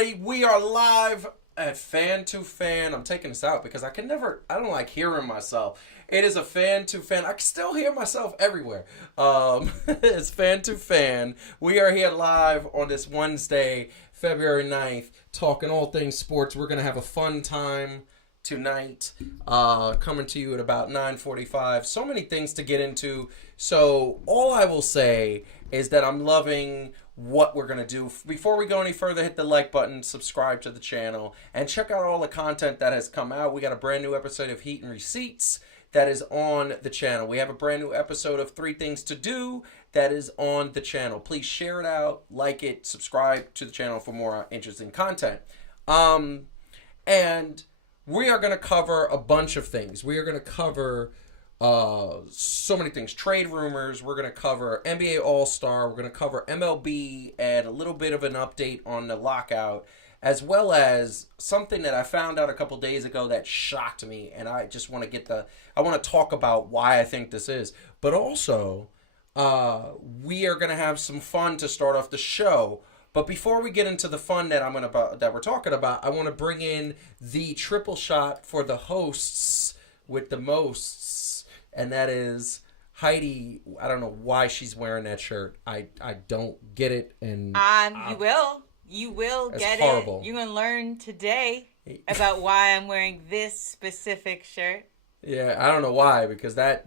everybody. We are live at Fan2Fan. I'm taking this out because I don't like hearing myself. It is a Fan2Fan. I can still hear myself everywhere. It's Fan2Fan. We are here live on this Wednesday, February 9th, talking all things sports. We're going to have a fun time tonight, coming to you at about 9:45. So many things to get into. So all I will say is that I'm loving what we're going to do. Before we go any further, hit the like button, subscribe to the channel, and check out all the content that has come out. We got a brand new episode of Heat and Receipts that is on the channel. We have a brand new episode of 3 Things to Do that is on the channel. Please share it out, like it, subscribe to the channel for more interesting content. And we are going to cover a bunch of things. We are going to cover so many things. Trade rumors. We're going to cover NBA All-Star. We're going to cover MLB and a little bit of an update on the lockout, as well as something that I found out a couple days ago that shocked me. And I just want to I want to talk about why I think this is. But also, we are going to have some fun to start off the show. But before we get into the fun that we're talking about, I want to bring in the triple shot for the hosts with the mosts, and that is Heidi. I don't know why she's wearing that shirt. I don't get it, and you will get horrible. It. You're gonna learn today about why I'm wearing this specific shirt. Yeah, I don't know why, because that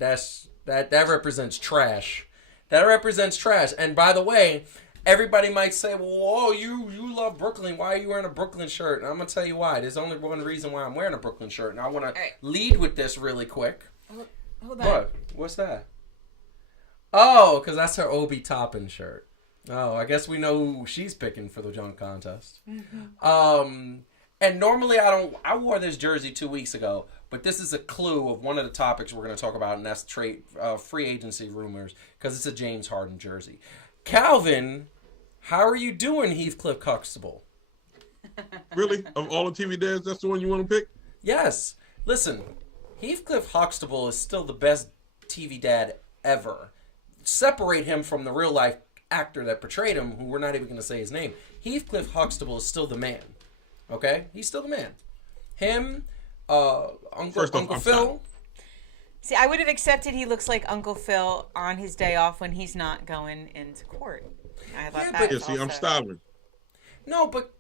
represents trash. That represents trash. And by the way, everybody might say, well, you love Brooklyn. Why are you wearing a Brooklyn shirt? And I'm going to tell you why. There's only one reason why I'm wearing a Brooklyn shirt. And I want to lead with this really quick. Hold on. What? What's that? Oh, because that's her Obi Toppin shirt. Oh, I guess we know who she's picking for the dunk contest. Mm-hmm. And normally I wore this jersey 2 weeks ago, but this is a clue of one of the topics we're going to talk about, and that's free agency rumors, because it's a James Harden jersey. Calvin, how are you doing, Heathcliff Huxtable? Really? Of all the TV dads, that's the one you want to pick? Yes. Listen, Heathcliff Huxtable is still the best TV dad ever. Separate him from the real life actor that portrayed him, who we're not even going to say his name. Heathcliff Huxtable is still the man. Okay? He's still the man. Him, Uncle Phil. See, I would have accepted he looks like Uncle Phil on his day off when he's not going into court. I thought that was I'm starving. No, but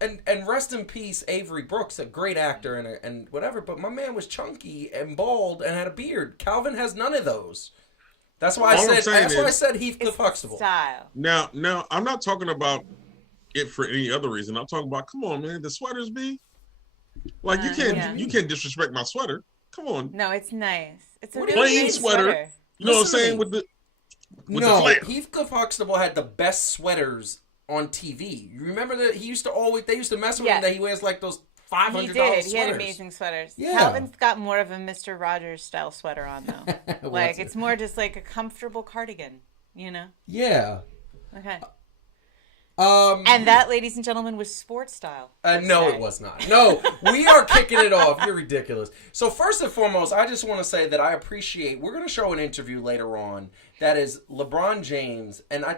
and rest in peace, Avery Brooks, a great actor and whatever. But my man was chunky and bald and had a beard. Calvin has none of those. That's why I said Heathcliff Huxtable. Style. Now, I'm not talking about it for any other reason. I'm talking about, come on, man, the sweaters be like you can't disrespect my sweater. Come on. No, it's nice. It's a plain sweater. You know what I'm saying? With the flare. Heathcliff Huxtable had the best sweaters on TV. You remember that they used to mess with him that he wears like those $500 sweaters. He had amazing sweaters. Yeah. Calvin's got more of a Mr. Rogers style sweater on though. Like it's more just like a comfortable cardigan, you know? Yeah. Okay. And that, ladies and gentlemen, was sports style. No, it was not. No, we are kicking it off. You're ridiculous. So first and foremost, I just want to say that I appreciate, we're going to show an interview later on that is LeBron James. And I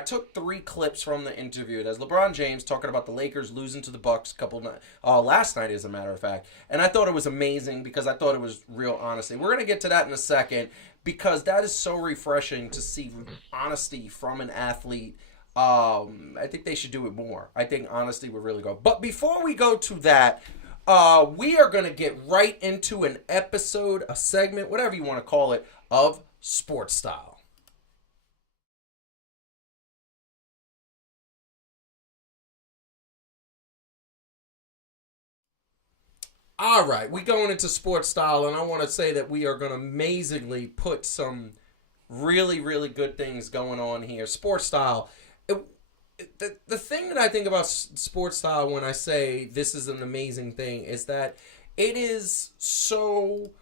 took 3 clips from the interview. There's LeBron James talking about the Lakers losing to the Bucks last night, as a matter of fact. And I thought it was amazing because I thought it was real honesty. We're going to get to that in a second because that is so refreshing to see honesty from an athlete. I think they should do it more. I think honesty would really go. But before we go to that, we are going to get right into an episode, a segment, whatever you want to call it, of Sports Style. All right, we're going into Sports Style, and I want to say that we are going to amazingly put some really, really good things going on here. Sports Style. The thing that I think about Sports Style when I say this is an amazing thing is that it is so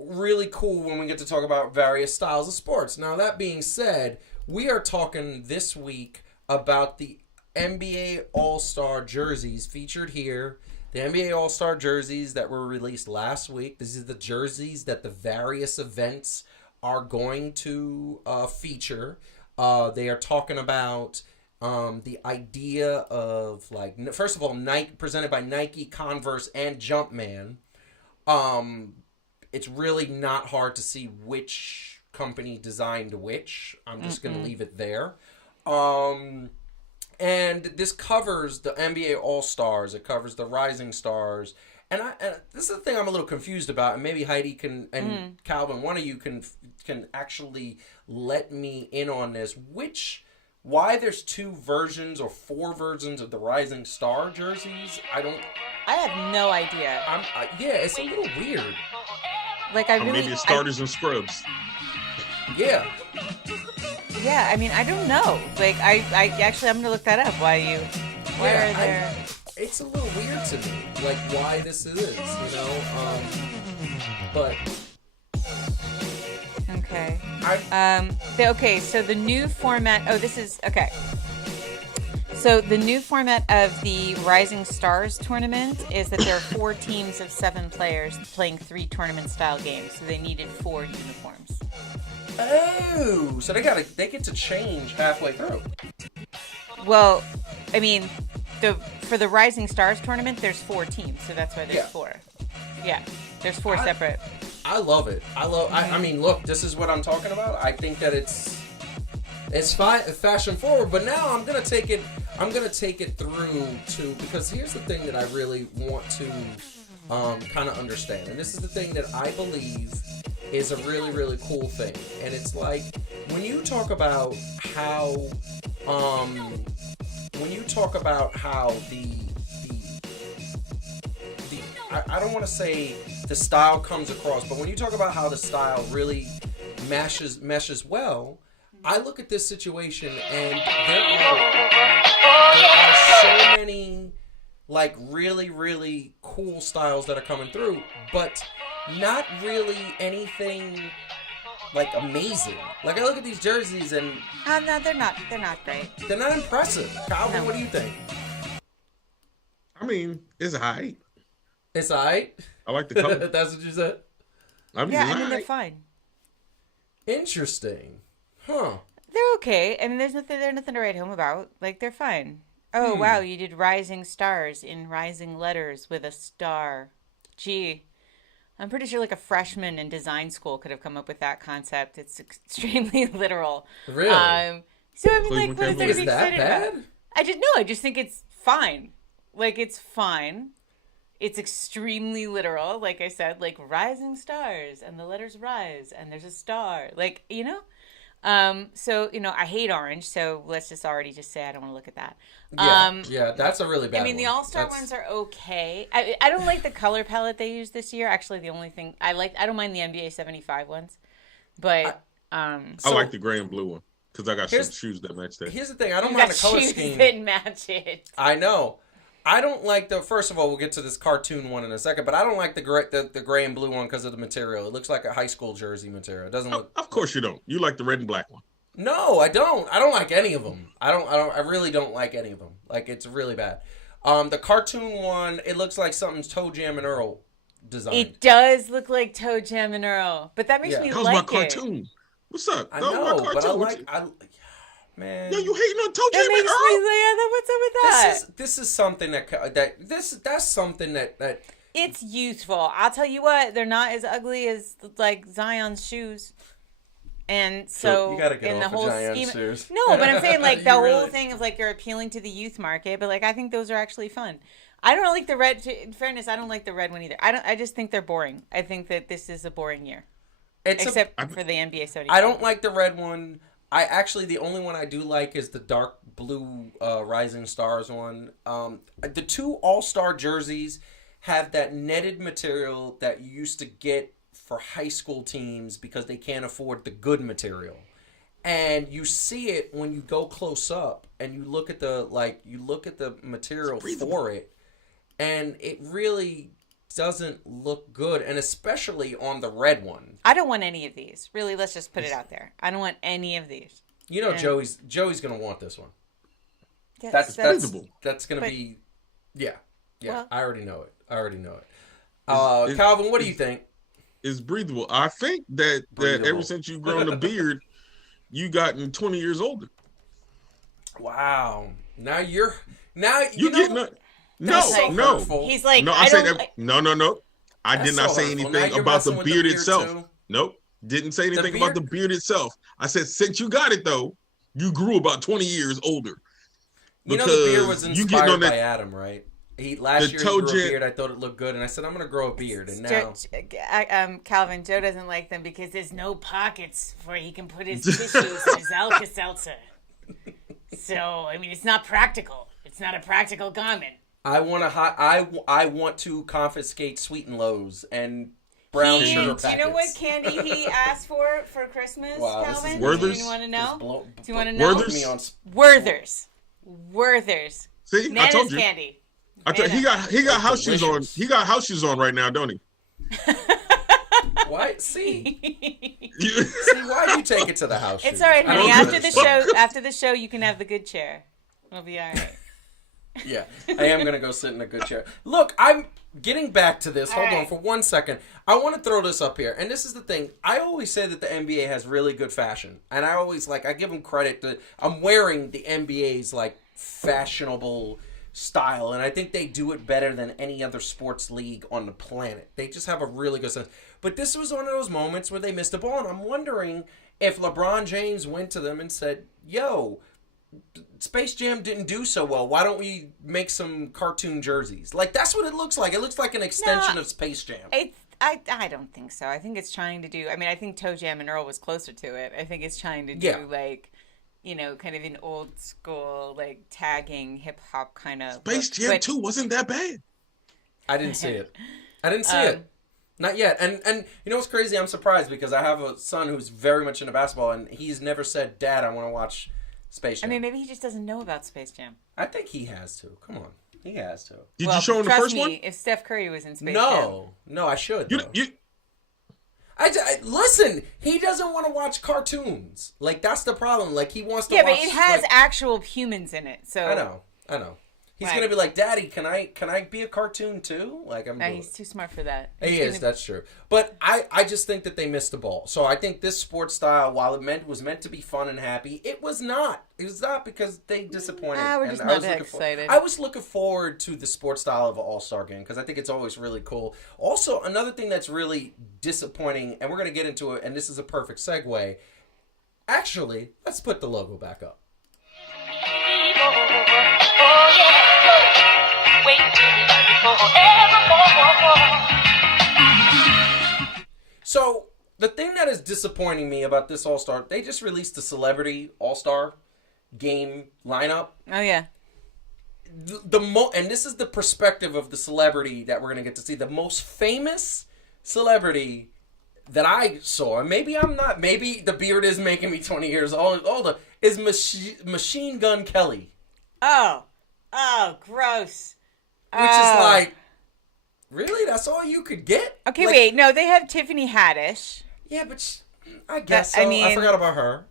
really cool when we get to talk about various styles of sports. Now, that being said, we are talking this week about the NBA All-Star jerseys featured here. The NBA All-Star jerseys that were released last week. These are the jerseys that the various events are going to feature. They are talking about The idea of like, first of all, Nike presented by Nike, Converse, and Jumpman. It's really not hard to see which company designed which. I'm just gonna leave it there. And this covers the NBA All-Stars. It covers the Rising Stars. And this is the thing I'm a little confused about, and maybe Heidi can and Calvin, one of you can actually let me in on this. Why there's 2 versions or 4 versions of the Rising Star jerseys? I have no idea. Yeah, it's a little weird. Like maybe it's starters and scrubs. Yeah. Yeah, I mean, I don't know. Like, I'm gonna look that up. Why are there? It's a little weird to me, like why this is, but. Okay. Okay, so the new format. Oh, this is okay. So the new format of the Rising Stars tournament is that there are 4 teams of 7 players playing 3 tournament-style games. So they needed 4 uniforms. Oh, so they get to change halfway through. Well, I mean, for the Rising Stars tournament, there's 4 teams, so that's why there's 4. Yeah, there's 4 separate. I love it. I mean, look, this is what I'm talking about. I think that it's fashion forward, but now I'm gonna take it through to, because here's the thing that I really want to kind of understand, and this is the thing that I believe is a really, really cool thing, and it's like when you talk about how I don't want to say the style comes across, but when you talk about how the style really meshes well, I look at this situation and there are so many like really, really cool styles that are coming through, but not really anything like amazing. Like I look at these jerseys and no, they're not great. They're not impressive. Calvin, No. What do you think? I mean, it's alright. It's alright. I like the color. That's what you said? I mean, They're fine. Interesting. Huh. They're okay. I mean, there's nothing to write home about. Like, they're fine. Oh, wow, you did Rising Stars in rising letters with a star. Gee, I'm pretty sure like a freshman in design school could have come up with that concept. It's extremely literal. Really? So, I mean, like, what is there to be Is that excited bad? about? I just think it's fine. Like, it's fine. It's extremely literal, like I said, like rising stars, and the letters rise, and there's a star. Like, so, I hate orange, so let's just already just say I don't want to look at that. Yeah, that's a really bad one. I mean, the All-Star ones are okay. I don't like the color palette they used this year. Actually, the only thing I don't mind the NBA 75 ones, but I like the gray and blue one because I got some shoes that match that. Here's the thing, I don't mind the color scheme. That match it. I know. I don't like first of all, we'll get to this cartoon one in a second, but I don't like the gray and blue one because of the material. It looks like a high school jersey material. It doesn't look. Of course you don't. You like the red and black one. No, I don't. I don't like any of them. I really don't like any of them. Like, it's really bad. The cartoon one, it looks like something's Toe Jam and Earl designed. It does look like Toe Jam and Earl, but that makes me that was like my cartoon. What's up? I That was know, my cartoon. but man. Yo, you hating on Toe Jam That and makes Earl? me like, what's up with that? This is something that's something that It's youthful. I'll tell you what, they're not as ugly as like Zion's shoes. And so you gotta get in the off whole of Zion's scheme, shoes. no, but I'm saying like the whole really... thing of like you're appealing to the youth market, but like I think those are actually fun. I don't like the red. In fairness, I don't like the red one either. I just think they're boring. I think that this is a boring year, except for the NBA 75. I don't like the red one. The only one I do like is the dark blue Rising Stars one. The 2 All-Star jerseys have that netted material that you used to get for high school teams because they can't afford the good material. And you see it when you go close up and you look at the material for it, and it really doesn't look good, and especially on the red one. I don't want any of these. Really, let's just put it out there. I don't want any of these. Joey's gonna want this one. Yeah, That's gonna but, be, yeah. Well, I already know it. Calvin, what do you think? It's breathable. I think that ever since you've grown a beard, you gotten 20 years older. Wow. Now you get no. Hurtful. He's like, no. I say that. No. I did not say anything about the beard itself. Too. Nope. Didn't say anything about the beard itself. I said since you got it though, you grew about 20 years older. You know the beard was inspired by Adam, right? Last year he grew a beard. I thought it looked good, and I said I'm gonna grow a beard. And now, Calvin, Joe doesn't like them because there's no pockets where he can put his tissues and his Alka-Seltzer. So I mean, it's not practical. It's not a practical garment. I want to confiscate Sweet and Lows and brown sugar packets. Do you know what candy he asked for Christmas, Calvin? Werther's? Do you want to know? Do you want to know? Werther's. See, Nana's I told you. Candy. He got house shoes on. He got house shoes on right now, don't he? Why? See, why do you take it to the house? It's all right, honey. After the show, you can have the good chair. It'll be all right. Yeah, I am gonna go sit in a good chair. Look, I'm getting back to this. Hold on for 1 second. I want to throw this up here, and this is the thing. I always say that the NBA has really good fashion, and I always I give them credit. I'm wearing the NBA's fashionable style, and I think they do it better than any other sports league on the planet. They just have a really good sense. But this was one of those moments where they missed a ball, and I'm wondering if LeBron James went to them and said, "Yo, Space Jam didn't do so well. Why don't we make some cartoon jerseys?" That's what it looks like. It looks like an extension of Space Jam. I don't think so. I think it's trying to do. I mean, I think Toe Jam and Earl was closer to it. I think it's trying to do kind of an old school tagging hip hop kind of. Space Jam 2 wasn't that bad. I didn't see it. Not yet. And you know what's crazy? I'm surprised because I have a son who's very much into basketball, and he's never said, "Dad, I want to watch Space Jam." I mean, maybe he just doesn't know about Space Jam. I think he has to. Come on. He has to. Did you show him the first one? If Steph Curry was in Space Jam. No, I should. Listen, he doesn't want to watch cartoons. That's the problem. He wants to watch... Yeah, but it has actual humans in it, so... I know. He's going to be like, "Daddy, can I be a cartoon too?" He's too smart for that. That's true. But I just think that they missed the ball. So I think this sports style, while it was meant to be fun and happy, it was not. It was not because they disappointed. We're just not that excited. I was looking forward to the sports style of an All-Star game because I think it's always really cool. Also, another thing that's really disappointing, and we're going to get into it, and this is a perfect segue. Actually, let's put the logo back up. So, the thing that is disappointing me about this All-Star, they just released the Celebrity All-Star game lineup. Oh, yeah. And this is the perspective of the celebrity that we're going to get to see. The most famous celebrity that I saw, and maybe I'm not, maybe the beard is making me 20 years older, is Machine Gun Kelly. Oh, gross. Which is really? That's all you could get? Okay, wait. No, they have Tiffany Haddish. Yeah, but I guess so. I forgot about her.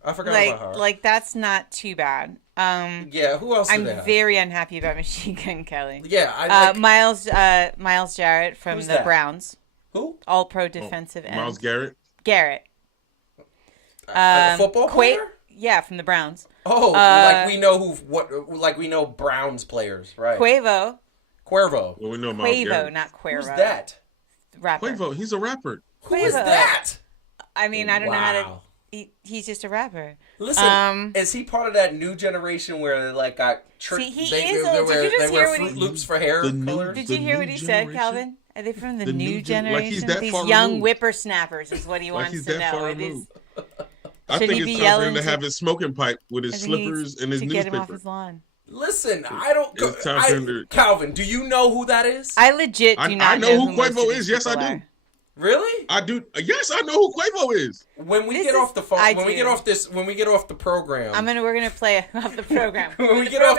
That's not too bad. Yeah, who else do they have? I'm very unhappy about Machine Gun Kelly. Yeah. Miles Jarrett from the Browns. Who? All-pro defensive end. Miles Garrett? Garrett. A football player? Yeah, from the Browns. Oh, we know we know Browns players, right? Cuervo. Well, we know Miles Garrett. Not Cuervo. Who's that? Rapper. Quavo, he's a rapper. Who is that? I mean, I don't know how to... He's just a rapper. Listen, is he part of that new generation where they got tricked? See, he is old. Did you just hear what Fruit Loops for hair color? Did you hear what he said, Calvin? Are they from the new generation? Like These young whippersnappers is what he wants to know. I think it's time for him to have his smoking pipe with his slippers and his newspaper. Get him off his lawn. Listen, Calvin, do you know who that is? I legit do not know who Quavo is. Yes, I do. Really? I do. Yes, I know who Quavo is. When we get off the phone, when we get off the program, we're gonna play off the program. When we get off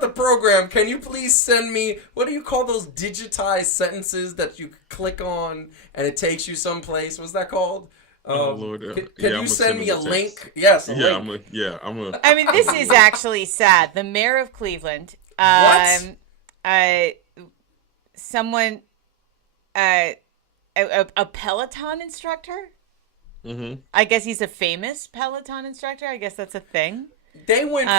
the program, can you please send me, what do you call those digitized sentences that you click on and it takes you someplace? What's that called? Lord. Can you send me a link? Yes, a link. I mean, this is actually sad. The mayor of Cleveland. What? Someone, a Peloton instructor Mm-hmm. I guess he's a famous Peloton instructor. I guess that's a thing. They went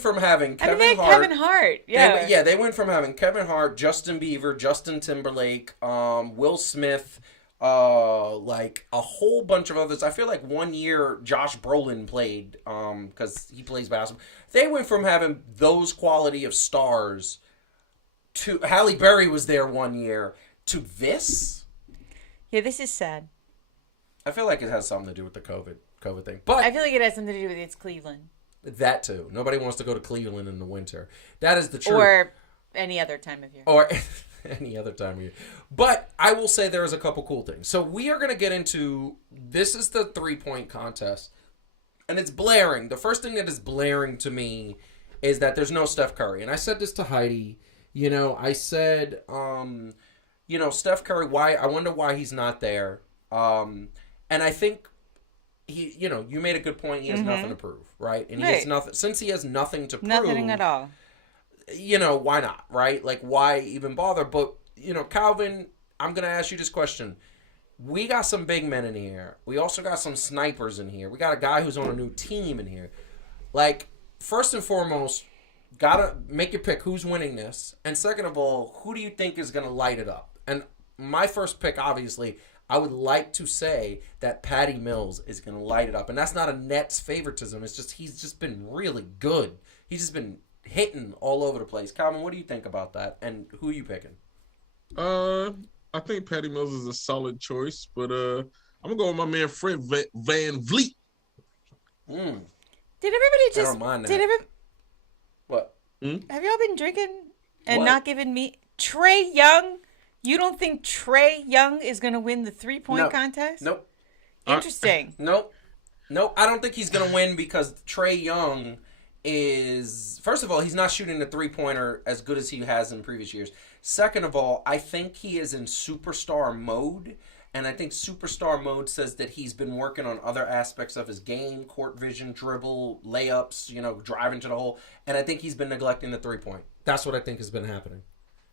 from having Kevin Hart. Kevin Hart. Yeah. They went from having Kevin Hart, Justin Bieber, Justin Timberlake, Will Smith, like a whole bunch of others. I feel like one year Josh Brolin played, because he plays basketball. They went from having those quality of stars to Halle Berry was there one year to this. Yeah, this is sad. I feel like it has something to do with the COVID thing, but I feel like it has something to do with it's Cleveland. That too. Nobody wants to go to Cleveland in the winter. That is the truth. Or any other time of year. Or any other time of year. But I will say there is a couple cool things. So we are going to get into, this is the 3-point contest. And it's blaring. The first thing that is blaring to me is that there's no Steph Curry. And I said this to Heidi. I said, Steph Curry, I wonder why he's not there. And I think you made a good point. He has nothing to prove, right? And he has nothing. Since he has nothing to prove, nothing at all. Why not, right? Like, why even bother? But Calvin, I'm gonna ask you this question. We got some big men in here. We also got some snipers in here. We got a guy who's on a new team in here. Like, first and foremost, gotta make your pick. Who's winning this? And second of all, who do you think is gonna light it up? And my first pick, obviously, I would like to say that Patty Mills is going to light it up. And that's not a Nets favoritism. It's just he's just been really good. He's just been hitting all over the place. Calvin, what do you think about that? And who are you picking? I think Patty Mills is a solid choice, but I'm going to go with my man Fred Van Vliet. Did everybody just... I don't mind that. What? Have y'all been drinking and not giving me... Trae Young... You don't think Trae Young is going to win the 3-point contest? Nope. Interesting. Nope. I don't think he's going to win because Trae Young is... First of all, he's not shooting the 3-pointer as good as he has in previous years. Second of all, I think he is in superstar mode. And I think superstar mode says that he's been working on other aspects of his game. Court vision, dribble, layups, driving to the hole. And I think he's been neglecting the 3-point. That's what I think has been happening.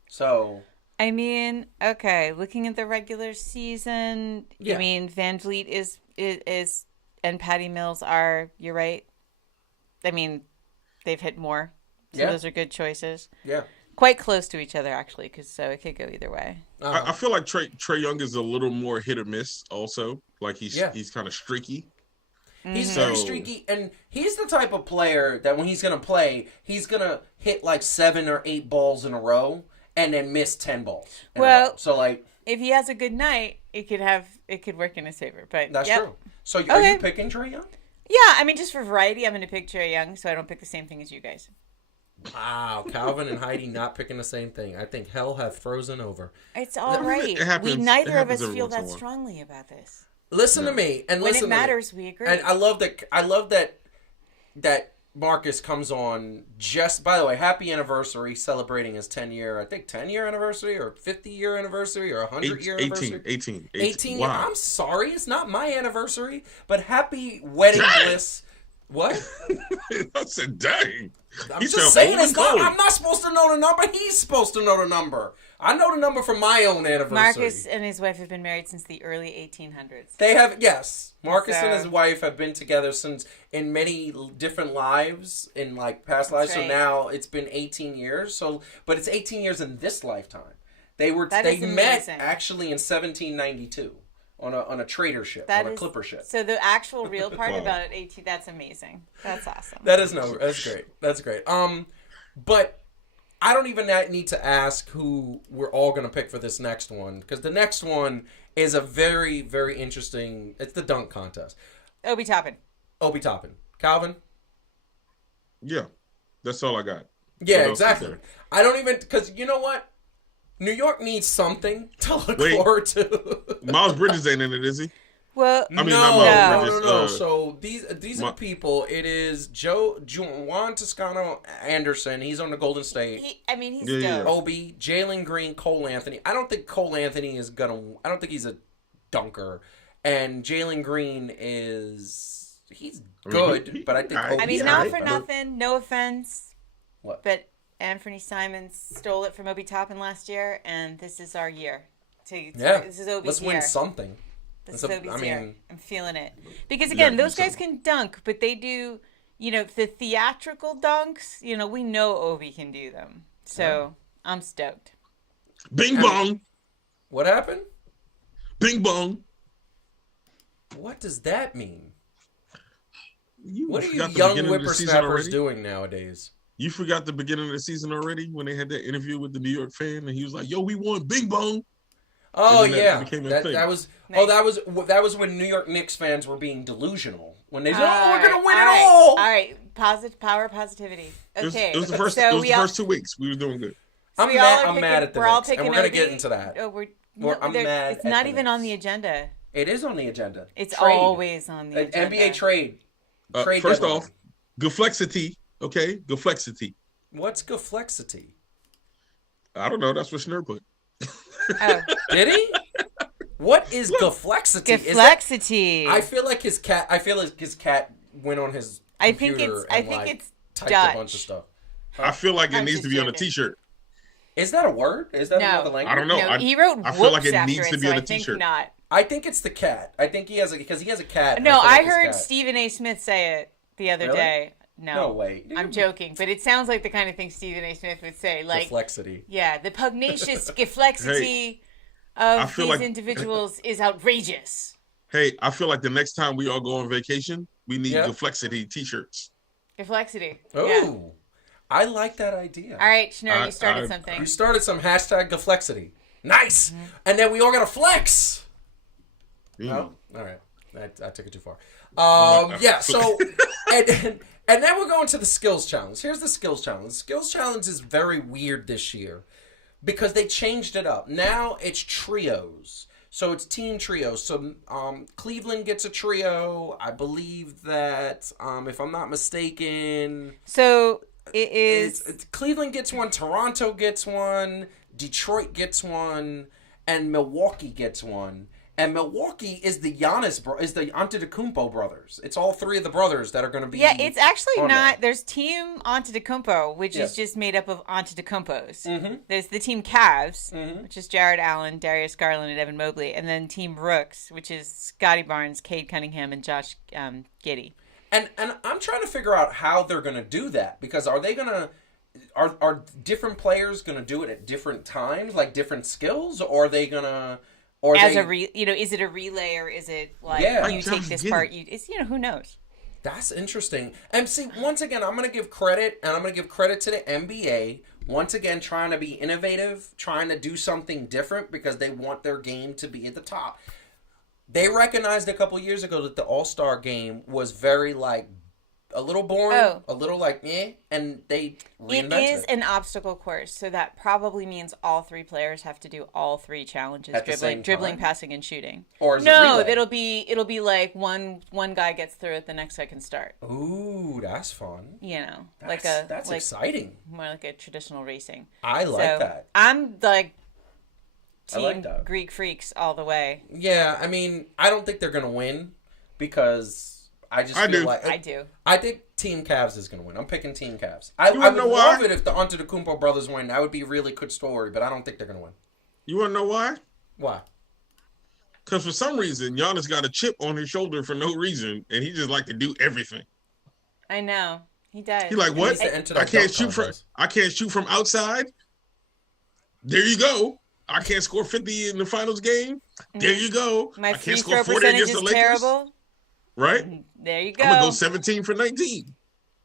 So... I mean, okay, looking at the regular season, I mean, Van Vliet is and Patty Mills are, you're right. I mean, they've hit more. So those are good choices. Yeah. Quite close to each other, actually, so it could go either way. I feel like Trae Young is a little more hit or miss also. Like he's kind of streaky. He's very streaky, and he's the type of player that when he's going to play, he's going to hit like 7 or 8 balls in a row. And then miss 10 balls. Well, so like, if he has a good night, it could work in his favor. But that's true. So are you picking Trae Young? Yeah, I mean, just for variety, I'm going to pick Trae Young, so I don't pick the same thing as you guys. Wow, Calvin and Heidi not picking the same thing. I think hell have frozen over. It's all right. It happens, neither of us feel that strongly about this. Listen to me, and when listen. When it matters, we agree. And I love that Marcus comes on just, by the way, happy anniversary, celebrating his 10-year anniversary or 50-year anniversary or 100-year anniversary. 18. Wow. I'm sorry, it's not my anniversary, but happy wedding bliss. What? I said, dang. I'm just saying, I'm not supposed to know the number. He's supposed to know the number. I know the number from my own anniversary. Marcus and his wife have been married since the early 1800s. They have, yes. Marcus and his wife have been together since in many different lives, in like past lives. Right. So now it's been 18 years. But it's 18 years in this lifetime. They met actually in 1792. On a trader ship, on a clipper ship. So the actual real part about 18, that's amazing. That's awesome. That's great. That's great. But I don't even need to ask who we're all going to pick for this next one, because the next one is a very, very interesting, it's the dunk contest. Obi Toppin. Calvin? Yeah, that's all I got. Yeah, exactly. I don't even, because you know what? New York needs something to look forward to. Miles Bridges ain't in it, is he? Well, no. So these are people. It is Juan Toscano Anderson. He's on the Golden State. He's dope. Obi, Jalen Green, Cole Anthony. I don't think Cole Anthony is gonna. I don't think he's a dunker. And Jalen Green he's good, but I think Obi's not for nothing. No offense. What? But Anthony Simons stole it from Obi Toppin last year, and this is our year. This is Obi's Let's win something. This is Obi's year. I'm feeling it. Because again, those guys can dunk, but they do, the theatrical dunks, we know Obi can do them. So I'm stoked. Bing bong. What happened? Bing bong. What does that mean? What are you forgot the young beginning of the season whippersnappers already? doing nowadays? You forgot the beginning of the season already when they had that interview with the New York fan and he was like, "Yo, we won, bing bong." Oh And then yeah, became a that thing. was Nice. that was when New York Knicks fans were being delusional when they said, All "Oh, we're gonna right, win all it right, all." All right, power positivity. Okay, It was the first. so it was the first 2 weeks. We were doing good. so I'm we all are I'm mad at the we're all Knicks, picking and we're gonna Obi. get into that. Oh, I'm mad It's at not the even on Knicks. the agenda. It is on the agenda. It's Trade. always on the agenda. NBA trade. Trade First deadline. off, Geflexity. Okay, Geflexity. What's Geflexity? I don't know. That's what Schnurr put. Oh, Did he? What is Geflexity? Geflexity. I feel like his cat went on his I think computer I and, think like, it's typed Dutch. a bunch of stuff. I feel like it I'm needs just to be on a joking. T-shirt. Is that a word? Is that No. another language? I don't know. No, I- he wrote I whoops feel like it after needs to it, be so on a I think t-shirt. not. I think it's the cat. I think he has a cat. No, feel I like his heard cat. Stephen A. Smith say it the other Really? day. No way. I'm joking, but it sounds like the kind of thing Stephen A. Smith would say. Like, Geflexity. yeah, the pugnacious geflexity of feel these like- individuals is outrageous. Hey, I feel like the next time we all go on vacation, we need Yeah. Geflexity T-shirts. Geflexity. Oh, Yeah. I like that idea. All right, Schnurr, I- you started I- something. You started some hashtag Geflexity. Nice. And then we all got to flex. No? All right. I took it too far. Yeah, so, and then we're going to the skills challenge. Here's the skills challenge. The skills challenge is very weird this year because they changed it up. Now it's trios. So it's team trios. So Cleveland gets a trio. I believe that, if I'm not mistaken, So it is. it's Cleveland gets one, Toronto gets one, Detroit gets one, and Milwaukee gets one. And Milwaukee is the Antetokounmpo brothers. It's all three of the brothers that are going to be. Yeah, it's actually on not. there. There's Team Antetokounmpo, which Yeah. is just made up of Antetokounmpos. Mm-hmm. There's the Team Cavs, which is Jared Allen, Darius Garland, and Evan Mobley, and then Team Rooks, which is Scotty Barnes, Cade Cunningham, and Josh Giddey. And I'm trying to figure out how they're going to do that, because are they going to are different players going to do it at different times, like different skills, or are they going to As is it a relay or is it like Yeah. you take this part? It's who knows. That's interesting. And see, once again, I'm going to give credit, and I'm going to give credit to the NBA. Once again, trying to be innovative, trying to do something different because they want their game to be at the top. They recognized a couple years ago that the All-Star game was very, a little boring, a little and they reinvented It is an obstacle course, so that probably means all three players have to do all three challenges: At the same dribbling, time? passing, and shooting. Or is it no, relay? it'll be like one guy gets through it, the next guy can start. Ooh, that's fun. That's exciting. more like a traditional racing. I like that. I'm like I like team that. Greek freaks all the way. Yeah, I mean, I don't think they're gonna win because I feel like I do. I think Team Cavs is gonna win. I'm picking Team Cavs. I wanna would know why? love it if the Antetokounmpo brothers win. That would be a really good story, but I don't think they're gonna win. You want to know why? Why? Because for some reason, Giannis got a chip on his shoulder for no reason, and he just like to do everything. I know he does. He like, what? needs to enter that I can't dunk shoot from. contest. I can't shoot from outside. There you go. I can't score 50 in the finals game. There you go. My I free can't throw score 40 percentage against is the Lakers. terrible. Right? There you go. I'm gonna go 17 for 19.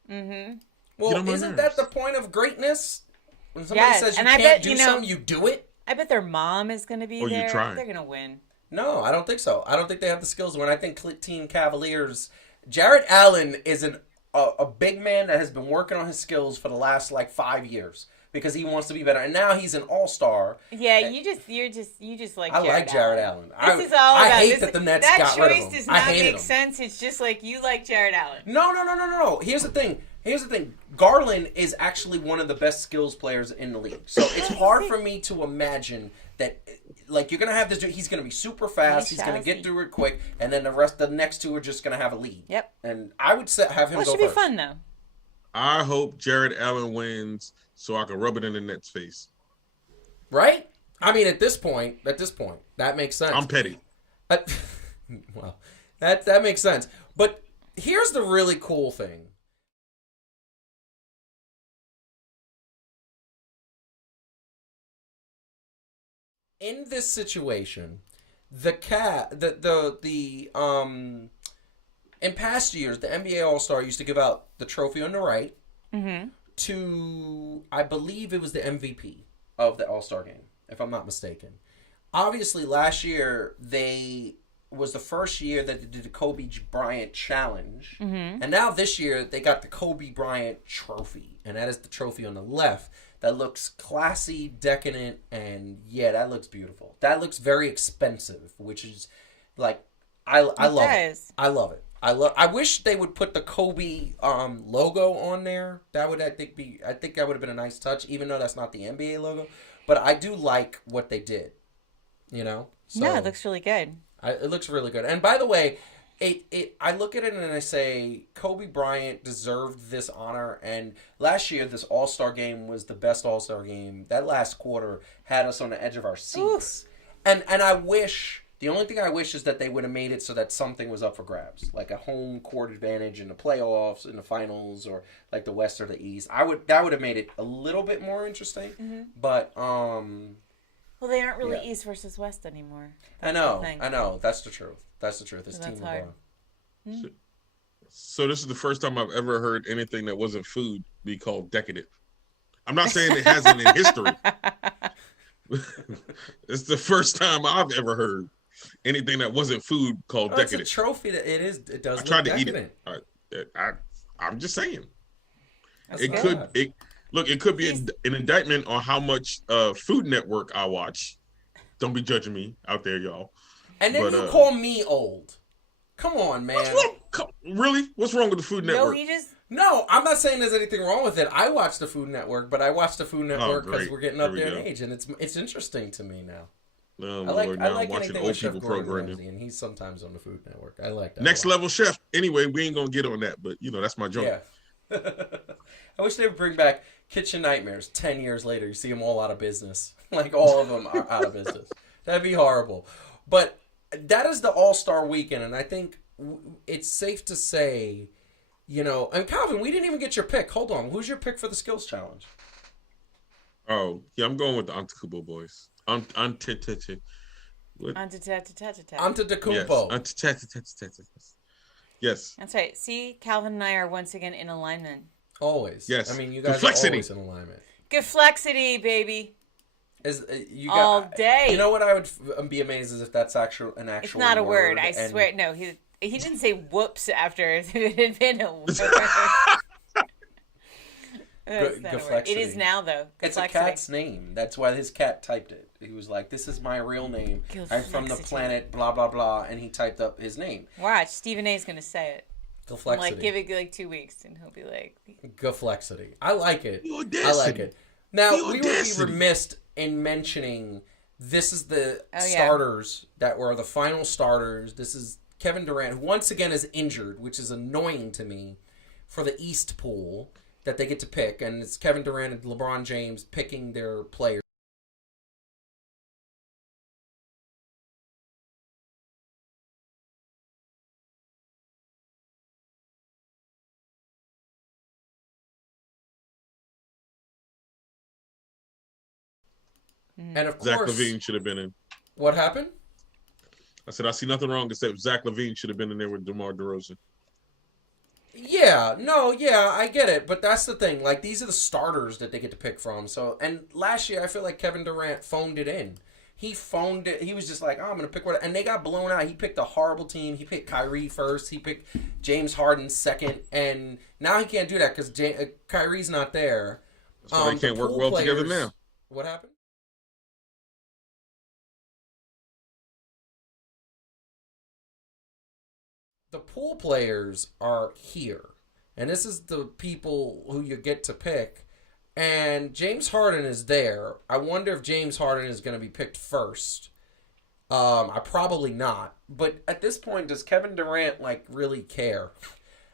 Mm-hmm. Well, Get on my isn't nerves. that the point of greatness? When somebody Yes, says you and I can't bet, do you know- something, you do it. I bet their mom is going to be Or you there. try. They're going to win. No, I don't think so. I don't think they have the skills to win. I think Team Cavaliers. Jared Allen is a big man that has been working on his skills for the last 5 years because he wants to be better, and now he's an all-star. Yeah, you just like. I Jared like Jared Allen. Allen. This is all about. I hate this, that the Nets that got rid of choice him. does I not hated make him. sense. It's just like you like Jared Allen. No. Here's the thing. Garland is actually one of the best skills players in the league. So it's hard for me to imagine that, you're going to have this dude, he's going to be super fast, he's going to get through it quick, and then the next two are just going to have a lead. Yep. And I would have him Well, it go should be first. fun though. I hope Jared Allen wins so I can rub it in the Nets' face. Right? I mean, at this point, that makes sense. I'm petty. Well, that makes sense. But here's the really cool thing. In this situation, in past years, the NBA All-Star used to give out the trophy on the right to, I believe it was the MVP of the All-Star game, if I'm not mistaken. Obviously, last year, was the first year that they did the Kobe Bryant Challenge. And now this year, they got the Kobe Bryant Trophy. And that is the trophy on the left that looks classy, decadent, and yeah, that looks beautiful. That looks very expensive, which is like, I love it. I love it. I wish they would put the Kobe logo on there. That would, I think that would have been a nice touch, even though that's not the NBA logo. But I do like what they did, you know? So, yeah, it looks really good. It looks really good. And by the way, I look at it and I say Kobe Bryant deserved this honor. And last year, this All-Star game was the best All-Star game. That last quarter had us on the edge of our seats. And I wish, the only thing I wish is that they would have made it so that something was up for grabs, like a home court advantage in the playoffs, in the finals, or like the West or the East. That would have made it a little bit more interesting. But well, they aren't really East versus West anymore. I know. That's the truth. It's team LeBron. So this is the first time I've ever heard anything that wasn't food be called decadent. I'm not saying it hasn't in history. It's the first time I've ever heard anything that wasn't food called decadent. It's a trophy that it is. It does. I tried look to decadent. eat it. I'm just saying. That's it good. It could be an indictment on how much Food Network I watch. Don't be judging me out there, y'all. And then you call me old. Come on, man. Really? What's wrong with the Food Network? No, I'm not saying there's anything wrong with it. I watch the Food Network, but I watch the Food Network because we're getting up there in age, and it's interesting to me now. Oh, I like watching anything old with Chef people Gordon programming. Ramsay, and he's sometimes on the Food Network. I like that. Next Level Chef. Anyway, we ain't gonna get on that, but that's my joke. Yeah. I wish they would bring back Kitchen Nightmares 10 years later. You see them all out of business. Like, all of them are out of business. That'd be horrible. But that is the All-Star Weekend, and I think it's safe to say, and Calvin, we didn't even get your pick. Hold on. Who's your pick for the Skills Challenge? Oh, yeah, I'm going with the Antetokounmpo boys. Antetokounmpo. Yes. That's right. See, Calvin and I are once again in alignment. Always. Yes. I mean, you guys are always in alignment. Geflexity, baby. All day. You know what I would be amazed is if that's an actual It's not a word. I swear. No, he didn't say whoops after it had been a word. It is now, though. It's a cat's name. That's why his cat typed it. He was like, this is my real name. I'm from the planet blah, blah, blah. And he typed up his name. Watch. Stephen A is going to say it. Geflexity. Give it 2 weeks and he'll be like... Geflexity. I like it. I like it. Now, we would be remiss in mentioning this is the starters that were the final starters. This is Kevin Durant, who once again is injured, which is annoying to me, for the East pool that they get to pick. And it's Kevin Durant and LeBron James picking their players. And of course, Zach LaVine should have been in. What happened? I said I see nothing wrong except Zach LaVine should have been in there with DeMar DeRozan. I get it, but that's the thing. Like, these are the starters that they get to pick from. So, and last year I feel like Kevin Durant phoned it in. He phoned it. He was just like, "Oh, I'm gonna pick what," and they got blown out. He picked a horrible team. He picked Kyrie first. He picked James Harden second, and now he can't do that because Kyrie's not there. So they can't work well together now. What happened? The pool players are here, and this is the people who you get to pick. And James Harden is there. I wonder if James Harden is going to be picked first. I probably not. But at this point, does Kevin Durant really care?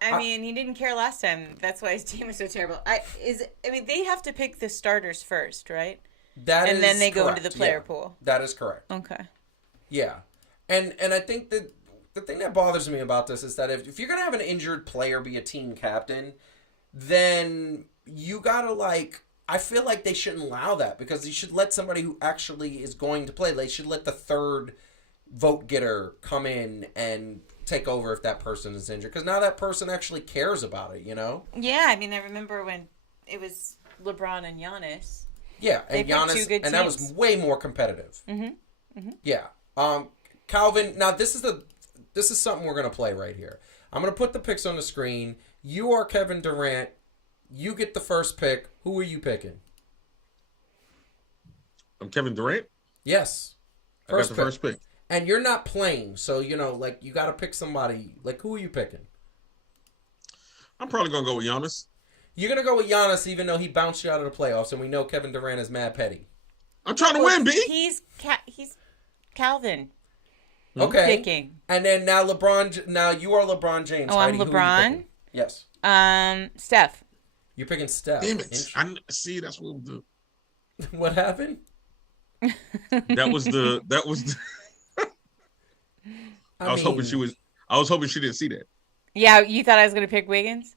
I mean, he didn't care last time. That's why his team is so terrible. They have to pick the starters first, right? And then they go into the player pool. That is correct. Okay. Yeah, and I think that the thing that bothers me about this is that if you're gonna have an injured player be a team captain, then you gotta I feel like they shouldn't allow that, because you should let somebody who actually is going to play. They should let the third vote getter come in and take over if that person is injured, because now that person actually cares about it, Yeah, I mean, I remember when it was LeBron and Giannis. Yeah, and Giannis, two good teams. And that was way more competitive. Yeah. Calvin, now this is something we're gonna play right here. I'm gonna put the picks on the screen. You are Kevin Durant. You get the first pick. Who are you picking? I'm Kevin Durant? Yes. I got the first pick. And you're not playing, so, you got to pick somebody. Who are you picking? I'm probably going to go with Giannis. You're going to go with Giannis even though he bounced you out of the playoffs, and we know Kevin Durant is mad petty. I'm trying to win, B. He's Calvin. Okay. Picking. And then now you are LeBron James. Oh, Heidi, I'm LeBron? Yes. Steph. You're picking Steph. Damn it. See, that's what we'll do. What happened? That was the I was hoping she didn't see that. Yeah, you thought I was going to pick Wiggins?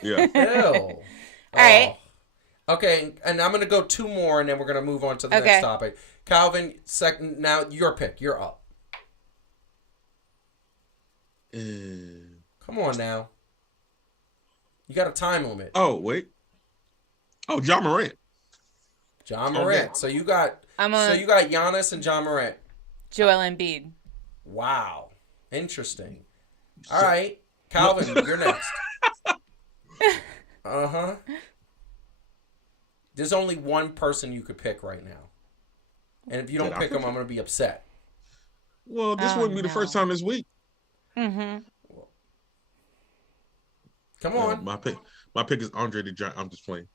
Yeah. Ew. All right. Okay, and I'm going to go two more, and then we're going to move on to the next topic. Calvin, second. Now, your pick. You're up. Come on now. You got a time limit. Oh, wait. Oh, John Morant. John Morant. Okay. So you got Giannis and John Morant. Joel Embiid. Wow. Interesting. All right. Calvin, you're next. Uh-huh. There's only one person you could pick right now. And if you don't pick him, I'm going to be upset. Well, this wouldn't be the first time this week. Mm-hmm. Come on. My pick is Andre the Giant. I'm just playing.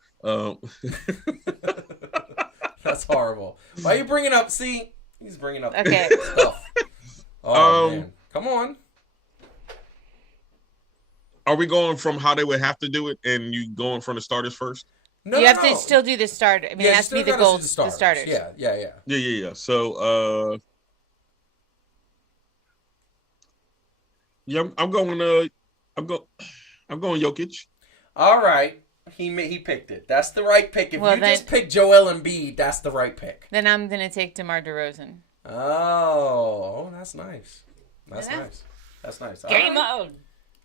That's horrible. Why are you bringing up? See, he's bringing up stuff. Oh, man. Come on. Are we going from how they would have to do it, and you going from the starters first? No, you have to still do the starter. I mean, it has to be the gold. The starters. Yeah. So, I'm going. I'm going Jokic. All right. He picked it. That's the right pick. If just pick Joel Embiid, that's the right pick. Then I'm going to take DeMar DeRozan. Oh, that's nice. That's nice. Game mode.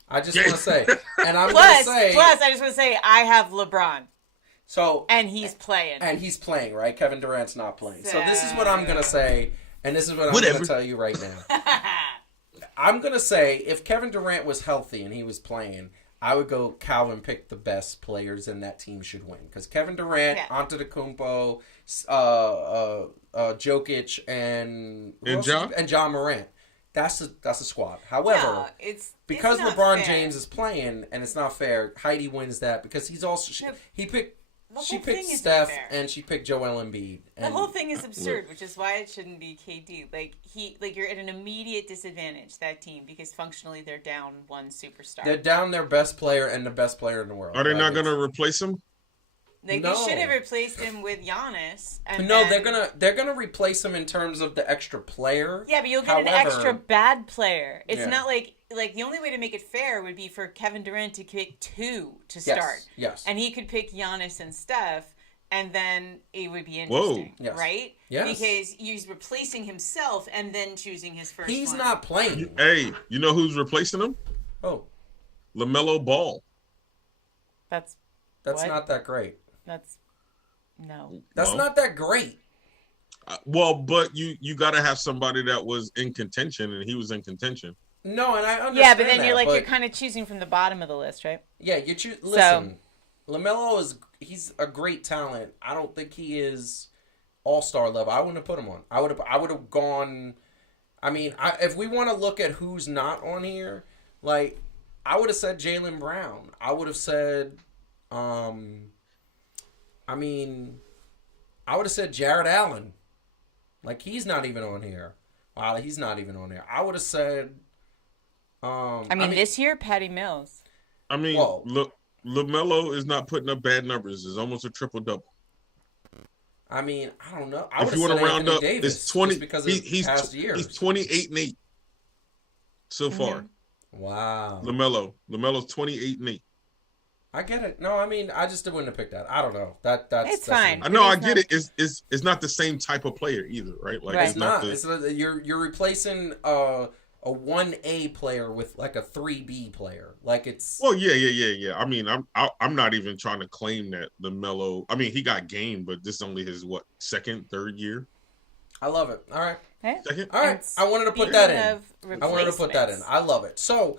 I just want to say, and I'm plus, going to say. Plus, I just want to say, I have LeBron. So. And he's playing. And he's playing, right? Kevin Durant's not playing. So this is what I'm going to say, and this is what I'm going to tell you right now. I'm going to say, if Kevin Durant was healthy and he was playing, I would go Calvin pick the best players and that team should win. Because Kevin Durant, Antetokounmpo, Jokic, and John Morant. That's a squad. However, because LeBron James is playing and it's not fair, Heidi wins that because he's also she picked Steph and she picked Joel Embiid. The whole thing is absurd, which is why it shouldn't be KD. You're at an immediate disadvantage, that team, because functionally they're down one superstar. They're down their best player and the best player in the world. Are they not going to replace him? They should have replaced him with Giannis. They're gonna replace him in terms of the extra player. Yeah, but you'll get an extra bad player. It's not like the only way to make it fair would be for Kevin Durant to pick two to start. Yes. And he could pick Giannis and Steph, and then it would be interesting, right? Yes. Because he's replacing himself and then choosing his first. He's not playing. Hey, you know who's replacing him? Oh, LaMelo Ball. That's not that great. That's not that great. But you got to have somebody that was in contention, and he was in contention. No, and I understand. Yeah, but then you're kind of choosing from the bottom of the list, right? Yeah, you choose. Listen, LaMelo he's a great talent. I don't think he is all-star level. I wouldn't have put him on. I would have gone. I mean, if we want to look at who's not on here, I would have said Jaylen Brown. I would have said. I would have said Jared Allen. He's not even on here. Wow, he's not even on there. I would have said... this year, Patty Mills. Look, LaMelo is not putting up bad numbers. It's almost a triple-double. I don't know. If you want to round up, Davis, it's 20. because of past years. He's 28-8. so far. Wow. LaMelo's 28-8. I get it. No, I mean, I just wouldn't have picked that. I don't know. That's fine. I know, I get it. It's not the same type of player either, right? Like, Right. It's not. You're replacing a 1A player with like a 3B player. Like it's. Well, yeah. I mean, I'm not even trying to claim that LaMelo. I mean, he got game, but this is only his second, third year. I love it. All right. Second. All right. I wanted to put that in. I love it. So,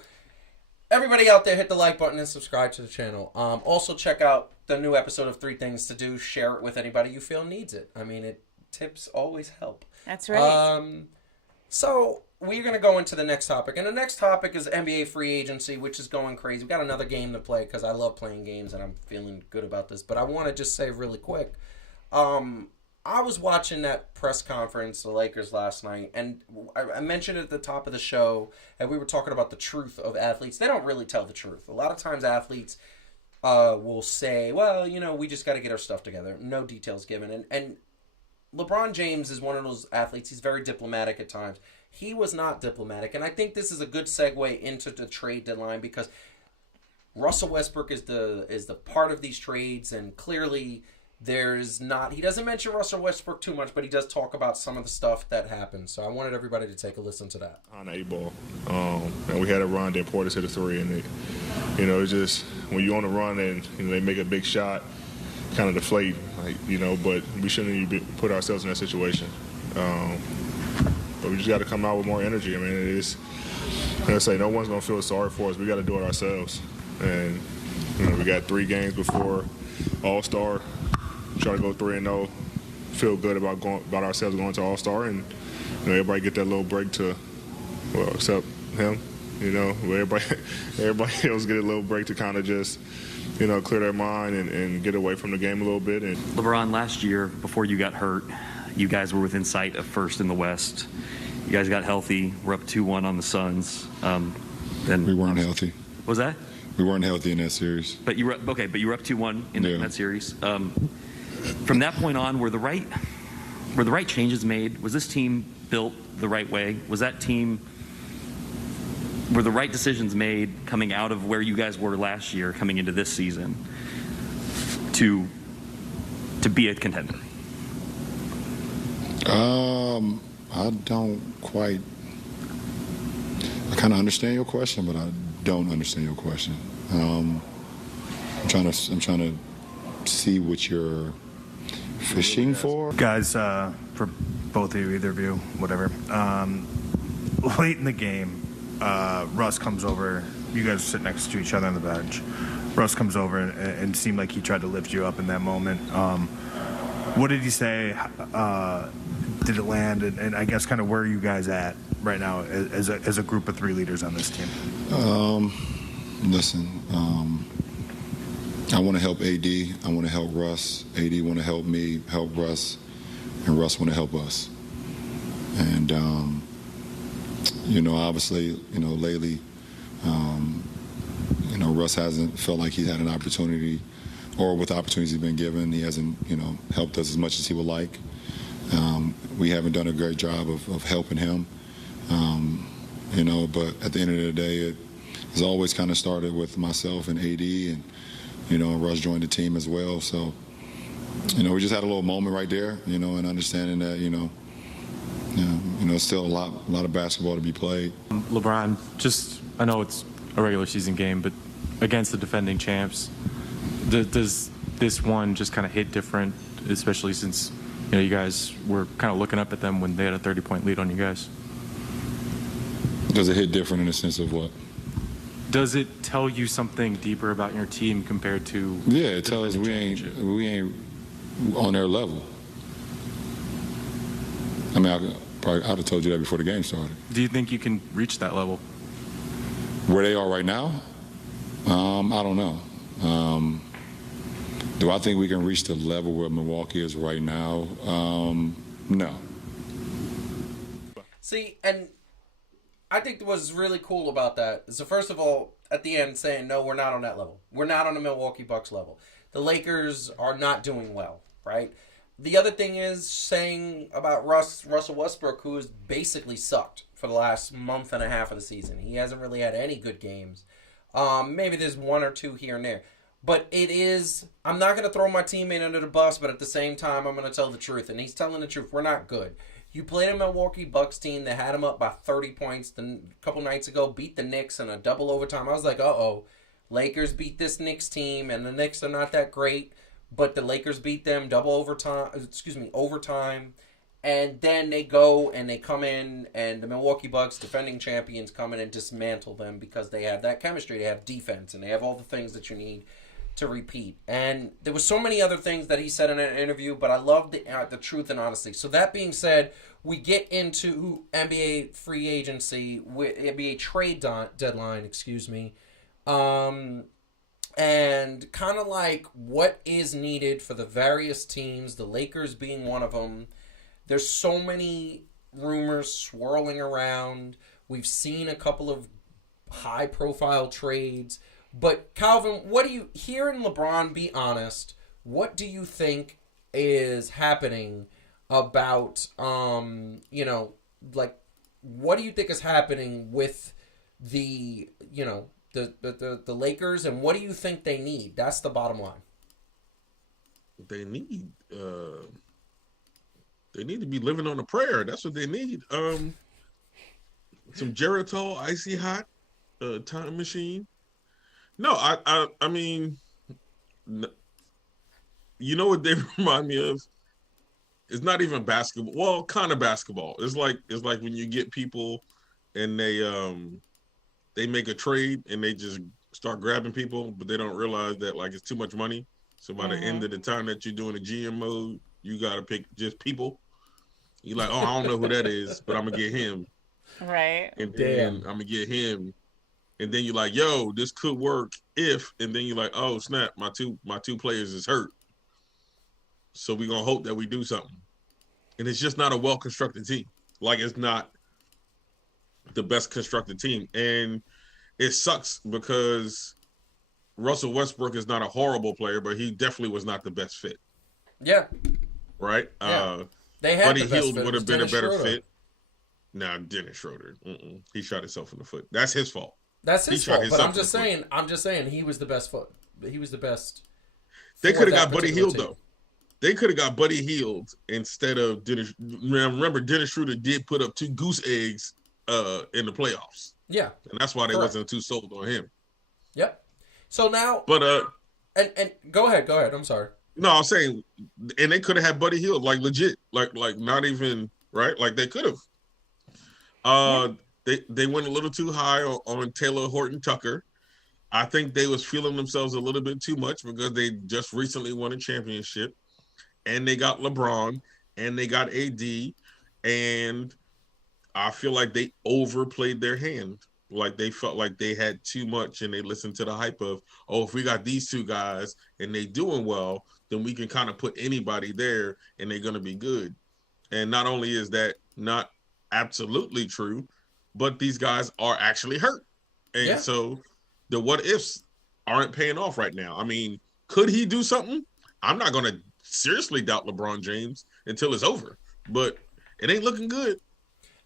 everybody out there, hit the like button and subscribe to the channel. Also, check out the new episode of 3 Things to Do. Share it with anybody you feel needs it. I mean, tips always help. That's right. So, we're going to go into the next topic. And the next topic is NBA free agency, which is going crazy. We've got another game to play because I love playing games and I'm feeling good about this. But I want to just say really quick. I was watching that press conference, the Lakers, last night, and I mentioned it at the top of the show, and we were talking about the truth of athletes. They don't really tell the truth. A lot of times athletes will say, well, we just got to get our stuff together. No details given. And LeBron James is one of those athletes. He's very diplomatic at times. He was not diplomatic, and I think this is a good segue into the trade deadline because Russell Westbrook is the part of these trades, and clearly he doesn't mention Russell Westbrook too much, but he does talk about some of the stuff that happened. So I wanted everybody to take a listen to that. On a ball, and we had a run. Then Portis hit a 3, and it's just when you're on a run and they make a big shot, kind of deflate, But we shouldn't even put ourselves in that situation. But we just got to come out with more energy. I mean, it is. Like I say, no one's gonna feel sorry for us. We got to do it ourselves, and we got 3 games before All-Star. Try to go 3-0, feel good about ourselves going to All-Star, and everybody get that little break except him, everybody else get a little break to kind of just, clear their mind and get away from the game a little bit. And LeBron, last year before you got hurt, you guys were within sight of first in the West. You guys got healthy. We're up 2-1 on the Suns. Then we weren't healthy. What was that? We weren't healthy in that series. But you were up 2-1 in that series. From that point on, were the right changes made? Was this team built the right way? Were the right decisions made coming out of where you guys were last year, coming into this season, to be a contender? I don't quite. I kind of understand your question, but I don't understand your question. I'm trying to see what you're fishing for. Guys, for both of you, either of you, whatever. Late in the game, Russ comes over. You guys sit next to each other on the bench. Russ comes over and seemed like he tried to lift you up in that moment. What did he say? Did it land? And I guess kind of where are you guys at right now as a group of 3 leaders on this team? Listen, I want to help AD. I want to help Russ. AD want to help me, help Russ, and Russ want to help us. And obviously, lately, Russ hasn't felt like he's had an opportunity, or with the opportunities he's been given, he hasn't, helped us as much as he would like. We haven't done a great job of helping him, but at the end of the day, it's always kind of started with myself and AD, and Russ joined the team as well. So, we just had a little moment right there, and understanding that, still a lot of basketball to be played. LeBron, I know it's a regular season game, but against the defending champs, does this one just kind of hit different, especially since you guys were kind of looking up at them when they had a 30-point lead on you guys? Does it hit different in the sense of what? Does it tell you something deeper about your team compared to? Yeah, it tells us we ain't on their level. I mean, I'd have told you that before the game started. Do you think you can reach that level? Where they are right now? I don't know. Do I think we can reach the level where Milwaukee is right now? No. See, and I think what's really cool about that is, first of all, at the end saying, no, we're not on that level. We're not on the Milwaukee Bucks level. The Lakers are not doing well, right? The other thing is saying about Russell Westbrook, who has basically sucked for the last month and a half of the season. He hasn't really had any good games. Maybe there's one or two here and there. But it is, I'm not going to throw my teammate under the bus, but at the same time, I'm going to tell the truth. And he's telling the truth. We're not good. You played a Milwaukee Bucks team that had him up by 30 points a couple nights ago, beat the Knicks in a double overtime. I was like, uh-oh. Lakers beat this Knicks team, and the Knicks are not that great. But the Lakers beat them overtime. And then they go and they come in, and the Milwaukee Bucks, defending champions, come in and dismantle them because they have that chemistry. They have defense, and they have all the things that you need to repeat. And there were so many other things that he said in an interview, but I love the truth and honesty. So that being said, we get into NBA free agency, NBA trade deadline, and kind of like what is needed for the various teams, the Lakers being one of them. There's so many rumors swirling around. We've seen a couple of high-profile trades. But, Calvin, what do you, hearing LeBron be honest, what do you think is happening about, what do you think is happening with the Lakers, and what do you think they need? That's the bottom line. They need to be living on a prayer. That's what they need. Some Geritol, icy hot, time machine. No, I mean, you know what they remind me of? It's not even basketball. Well, kind of basketball. It's like when you get people and they make a trade and they just start grabbing people, but they don't realize that like it's too much money. So by the end of the time that you're doing a GM mode, you gotta pick just people. You're like, oh, I don't know who that is, but I'm gonna get him. Right. And then I'm gonna get him. And then you're like, yo, this could work if, and then you're like, oh snap, my two players is hurt. So we're gonna hope that we do something. And it's just not a well-constructed team. Like it's not the best constructed team. And it sucks because Russell Westbrook is not a horrible player, but he definitely was not the best fit. Yeah. Right? Yeah. They had Buddy the best Hield fit. would have been Dennis a better Schroeder. fit. Nah, Dennis Schroeder. He shot himself in the foot. That's his fault. That's his fault. But I'm just saying he was the best foot. He was the best. They could have got Buddy Hield though. They could have got Buddy Hield instead of Dennis. Remember, Dennis Schroeder did put up 2 goose eggs in the playoffs. Yeah. And that's why they wasn't too sold on him. Yep. So now, but and go ahead. I'm sorry. No, I'm saying, and they could have had Buddy Hield, like legit, like not even right, like they could have. They went a little too high on Taylor Horton Tucker. I think they was feeling themselves a little bit too much because they just recently won a championship, and they got LeBron, and they got AD, and I feel like they overplayed their hand. Like they felt like they had too much, and they listened to the hype of, oh, if we got these 2 guys and they doing well, then we can kind of put anybody there and they're going to be good. And not only is that not absolutely true, but these guys are actually hurt. And so the what ifs aren't paying off right now. I mean, could he do something? I'm not going to seriously doubt LeBron James until it's over, but it ain't looking good.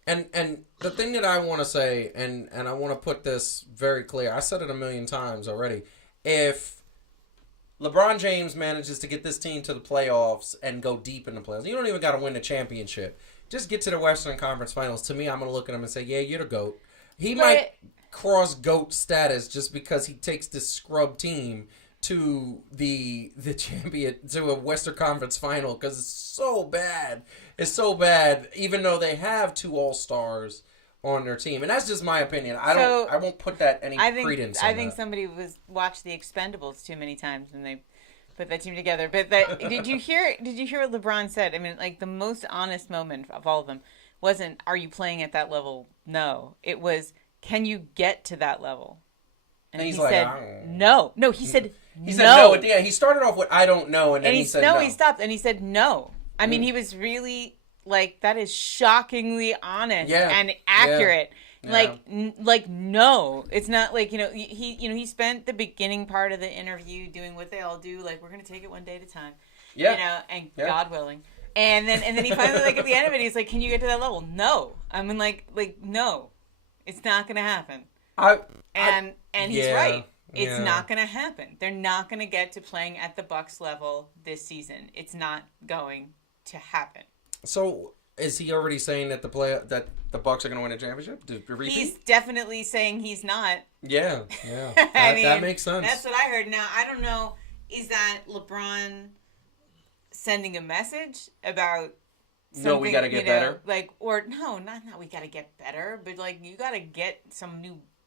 And the thing that I want to say, and I want to put this very clear, I said it a million times already. If LeBron James manages to get this team to the playoffs and go deep in the playoffs, you don't even got to win the championship. Just get to the Western Conference Finals. To me, I'm going to look at him and say, yeah, you're the GOAT. He might cross GOAT status just because he takes this scrub team to the champion, to a Western Conference Final, because it's so bad. It's so bad, even though they have 2 All-Stars on their team. And that's just my opinion. I won't put that any credence on that. I think somebody watched The Expendables too many times when they put that team together. But did you hear what LeBron said? I mean, like, the most honest moment of all of them wasn't, are you playing at that level? No. It was, can you get to that level? And he said, no. No, he said, he said no. Yeah, he started off with, I don't know, and then he said no. No, he stopped, and he said no. I mean, he was really, like, that is shockingly honest and accurate. Yeah. Like, no. It's not like, he spent the beginning part of the interview doing what they all do, like, we're going to take it one day at a time. Yeah. You know, and Yeah. God willing. And then he finally, like, at the end of it, he's like, can you get to that level? No. I mean, like no. It's not going to happen. And he's yeah, right. It's yeah. not going to happen. They're not going to get to playing at the Bucks level this season. It's not going to happen. So is he already saying that the Bucks are going to win a championship? He's definitely saying he's not. Yeah. That makes sense. That's what I heard. Now, I don't know. Is that LeBron sending a message about something, no, we got to get better? Like, or no, not we got to get better, but like you got to get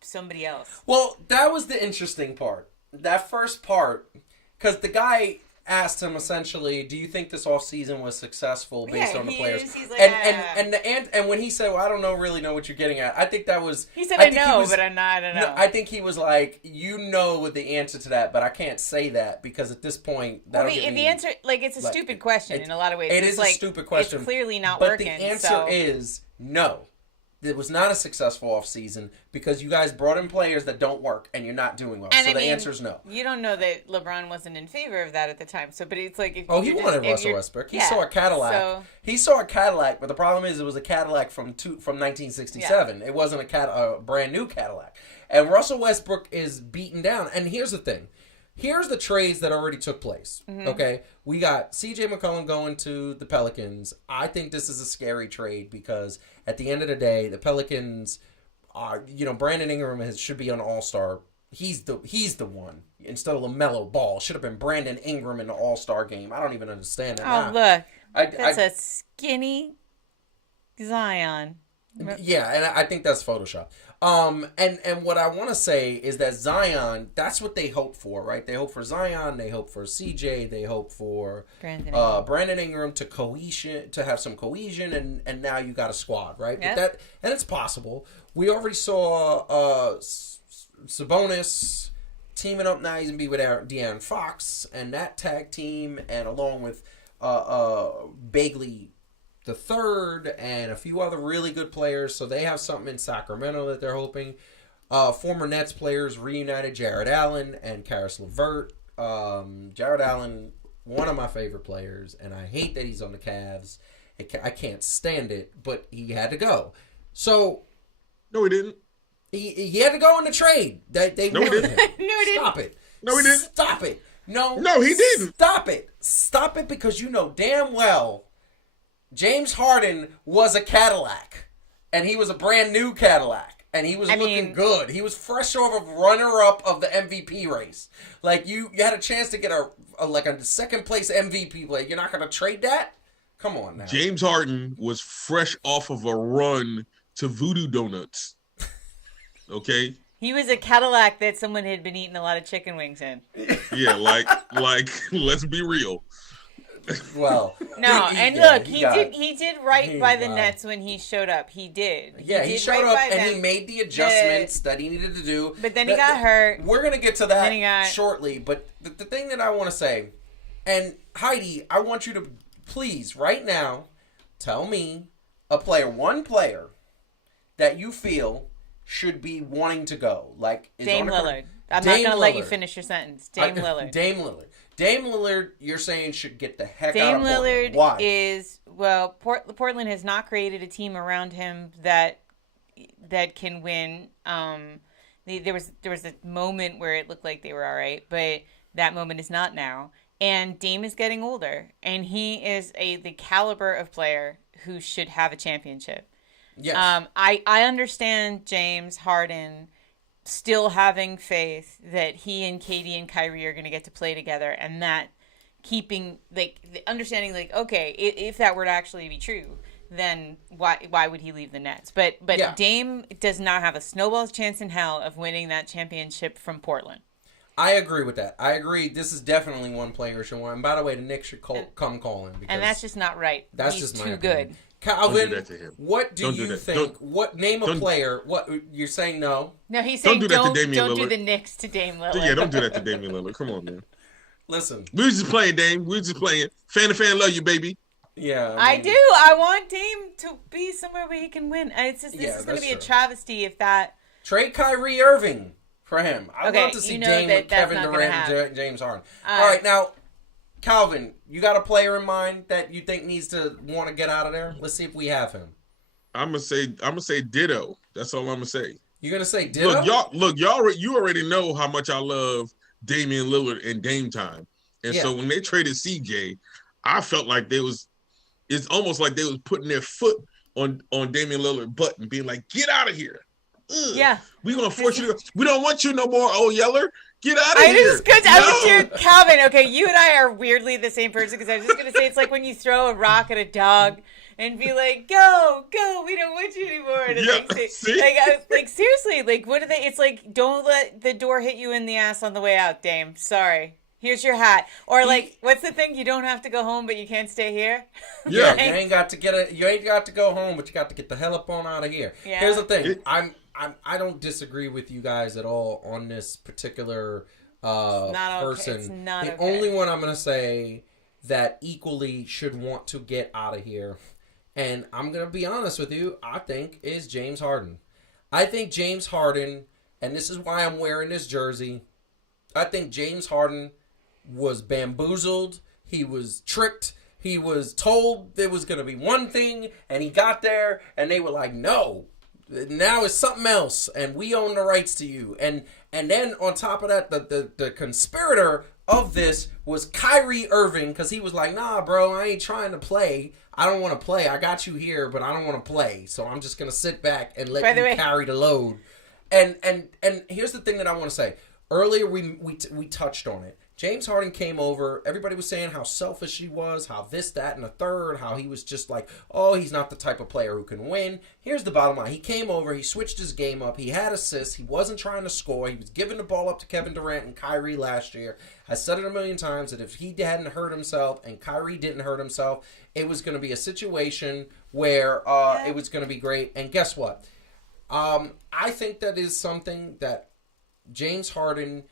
somebody else. Well, that was the interesting part. That first part, because the guy asked him essentially, "Do you think this offseason was successful based on the players?" He's like, and when he said, "Well, I don't really know what you're getting at," I think that was. He said, "I know, but I'm not. I don't know." No, I think he was like, "You know the answer to that, but I can't say that because at this point, that'll get me." The answer, like, it's a stupid question in a lot of ways. It is like, a stupid question. It's clearly not but working. But the answer is no. It was not a successful offseason because you guys brought in players that don't work and you're not doing well. And so the answer is no. You don't know that LeBron wasn't in favor of that at the time. So, but it's like, if he wanted Russell Westbrook. He saw a Cadillac. So, he saw a Cadillac, but the problem is it was a Cadillac from 1967. Yeah. It wasn't a brand new Cadillac. And Russell Westbrook is beaten down. And here's the thing. Here's the trades that already took place. Mm-hmm. Okay, we got CJ McCollum going to the Pelicans. I think this is a scary trade because at the end of the day, the Pelicans are, Brandon Ingram should be an All-Star. He's the one instead of LaMelo Ball. Should have been Brandon Ingram in the All-Star game. I don't even understand that. Oh, look, that's a skinny Zion. Yeah, and I think that's Photoshop. And what I want to say is that Zion, that's what they hope for, right? They hope for Zion, they hope for CJ, they hope for Brandon Ingram to have some cohesion, and now you got a squad, right? Yep. But and it's possible. We already saw Sabonis teaming up now. He's gonna be with De'Aaron Fox and that tag team, and along with Bagley the third and a few other really good players. So they have something in Sacramento that they're hoping. Former Nets players reunited, Jared Allen and Karis LeVert. Jared Allen, one of my favorite players, and I hate that he's on the Cavs. I can't stand it, but he had to go. So no, he didn't. He had to go in the trade. They no, he didn't. No, he didn't. Stop it. No, he didn't. Stop it. No, he didn't. Stop it, because you know damn well James Harden was a Cadillac, and he was a brand new Cadillac, and he was looking good. He was fresh off of runner-up of the MVP race. Like, you had a chance to get a second-place MVP play. You're not going to trade that? Come on now. James Harden was fresh off of a run to Voodoo Donuts. Okay? He was a Cadillac that someone had been eating a lot of chicken wings in. Yeah, like let's be real. Well, no, and look, he did right by the Nets when he showed up. He did. He showed up and he made the adjustments that he needed to do. But then he got hurt. We're gonna get to that shortly. But the thing that I want to say, and Heidi, I want you to please right now tell me one player that you feel should be wanting to go. Like Dame Lillard. I'm not gonna let you finish your sentence. Dame Lillard. Dame Lillard, you're saying should get the heck Dame out of Portland. Lillard Why? Portland has not created a team around him that can win. There was a moment where it looked like they were all right, but that moment is not now. And Dame is getting older, and he is the caliber of player who should have a championship. Yes. I understand James Harden still having faith that he and Katie and Kyrie are going to get to play together, and that keeping the understanding okay, if that were to actually be true, then why would he leave the Nets? But yeah. Dame does not have a snowball's chance in hell of winning that championship from Portland. I agree with that. I agree. This is definitely one player should win. And by the way, the Knicks should come calling. And that's just not right. That's He's just too my good. Calvin, what do you think? Name a player. What you're saying? No. No, he's saying don't do the Knicks to Dame Lillard. Yeah, don't do that to Damian Lillard. Come on, man. Listen, we was just playing, Dame. We was just playing. Fan2Fan love you, baby. Yeah, I do. I want Dame to be somewhere where he can win. It's just this is going to be a travesty if that. Trade Kyrie Irving for him. I'd love to see Dame with Kevin Durant and James Harden. All right, now Calvin, you got a player in mind that you think needs to want to get out of there? Let's see if we have him. I'm gonna say ditto. That's all I'm gonna say. You're gonna say ditto? You already know how much I love Damian Lillard and Dame time. And so when they traded CJ, I felt like it's almost like they was putting their foot on Damian Lillard butt and being like, get out of here. Ugh. Yeah. We're gonna force you to we don't want you no more, oh Yeller. Get out of here. I was Calvin, okay, you and I are weirdly the same person because I was just gonna say it's like when you throw a rock at a dog and be like, go, we don't want you anymore. And like seriously, like what are they? It's like, don't let the door hit you in the ass on the way out, Dame. Sorry. Here's your hat. Or like, what's the thing? You don't have to go home, but you can't stay here. Yeah, you ain't got to go home, but you got to get the hell up on out of here. Yeah. Here's the thing. I don't disagree with you guys at all on this particular person. It's not the okay. only one I'm gonna say that equally should want to get out of here, and I'm gonna be honest with you, I think is James Harden. I think James Harden, and this is why I'm wearing this jersey. I think James Harden was bamboozled. He was tricked. He was told there was going to be one thing, and he got there, and they were like, no, now it's something else, and we own the rights to you. And then on top of that, the conspirator of this was Kyrie Irving, because he was like, nah, bro, I ain't trying to play. I don't want to play. I got you here, but I don't want to play, so I'm just going to sit back and let you carry the load. And here's the thing that I want to say. Earlier, we touched on it. James Harden came over. Everybody was saying how selfish he was, how this, that, and the third, how he was just like, oh, he's not the type of player who can win. Here's the bottom line. He came over. He switched his game up. He had assists. He wasn't trying to score. He was giving the ball up to Kevin Durant and Kyrie last year. I said it a million times that if he hadn't hurt himself and Kyrie didn't hurt himself, it was going to be a situation where it was going to be great. And guess what? I think that is something that James Harden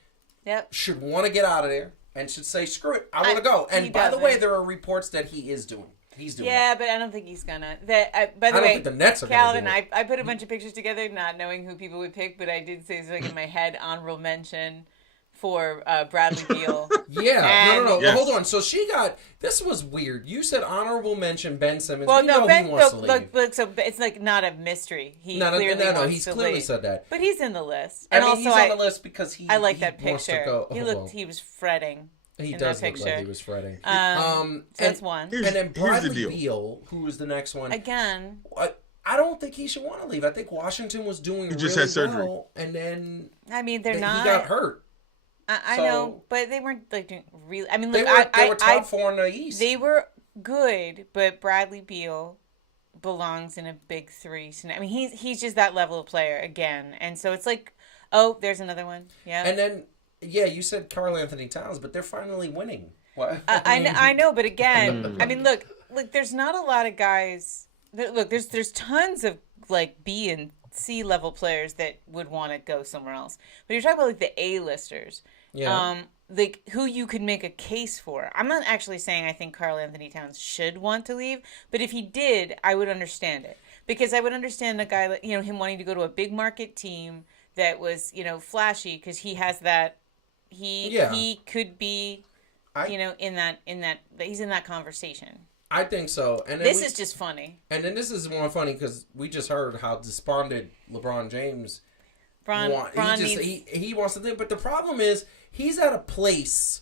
should want to get out of there and should say, screw it, I want to go. And by the way, there are reports that he is doing. He's doing but I don't think he's gonna. By the way, don't think the Nets are Calvin, gonna do it. I put a bunch of pictures together, not knowing who people would pick, but I did say, like in my head, honorable mention for Bradley Beal. No. Yes. Hold on. So this was weird. You said honorable mention Ben Simmons. Well, Ben wants to leave. Look, so it's like not a mystery. He's clearly said that. But he's in the list. And also, he's on the list because I like that picture. He was fretting. He does look like he was fretting. So that's one. And then Bradley Beal, who is the next one. Again. I don't think he should want to leave. I think Washington was doing really surgery. Well, and then he got hurt. I know, but they weren't like doing really. I mean, look, they were top four in the East. They were good, but Bradley Beal belongs in a big three. I mean, he's just that level of player again, and so it's like, oh, there's another one. Yeah, and then you said Karl Anthony Towns, but they're finally winning. What? I know, but again, I mean, look, there's not a lot of guys. Look, there's tons of like B and C level players that would want to go somewhere else, but you're talking about like the A-listers. Yeah. Like who you could make a case for. I'm not actually saying I think Karl Anthony Towns should want to leave, but if he did, I would understand it. Because I would understand a guy like, him wanting to go to a big market team that was, flashy because he has that he could be in that he's in that conversation. I think so. And this is just funny. And then this is more funny because we just heard how despondent LeBron James he wants to do. But the problem is he's at a place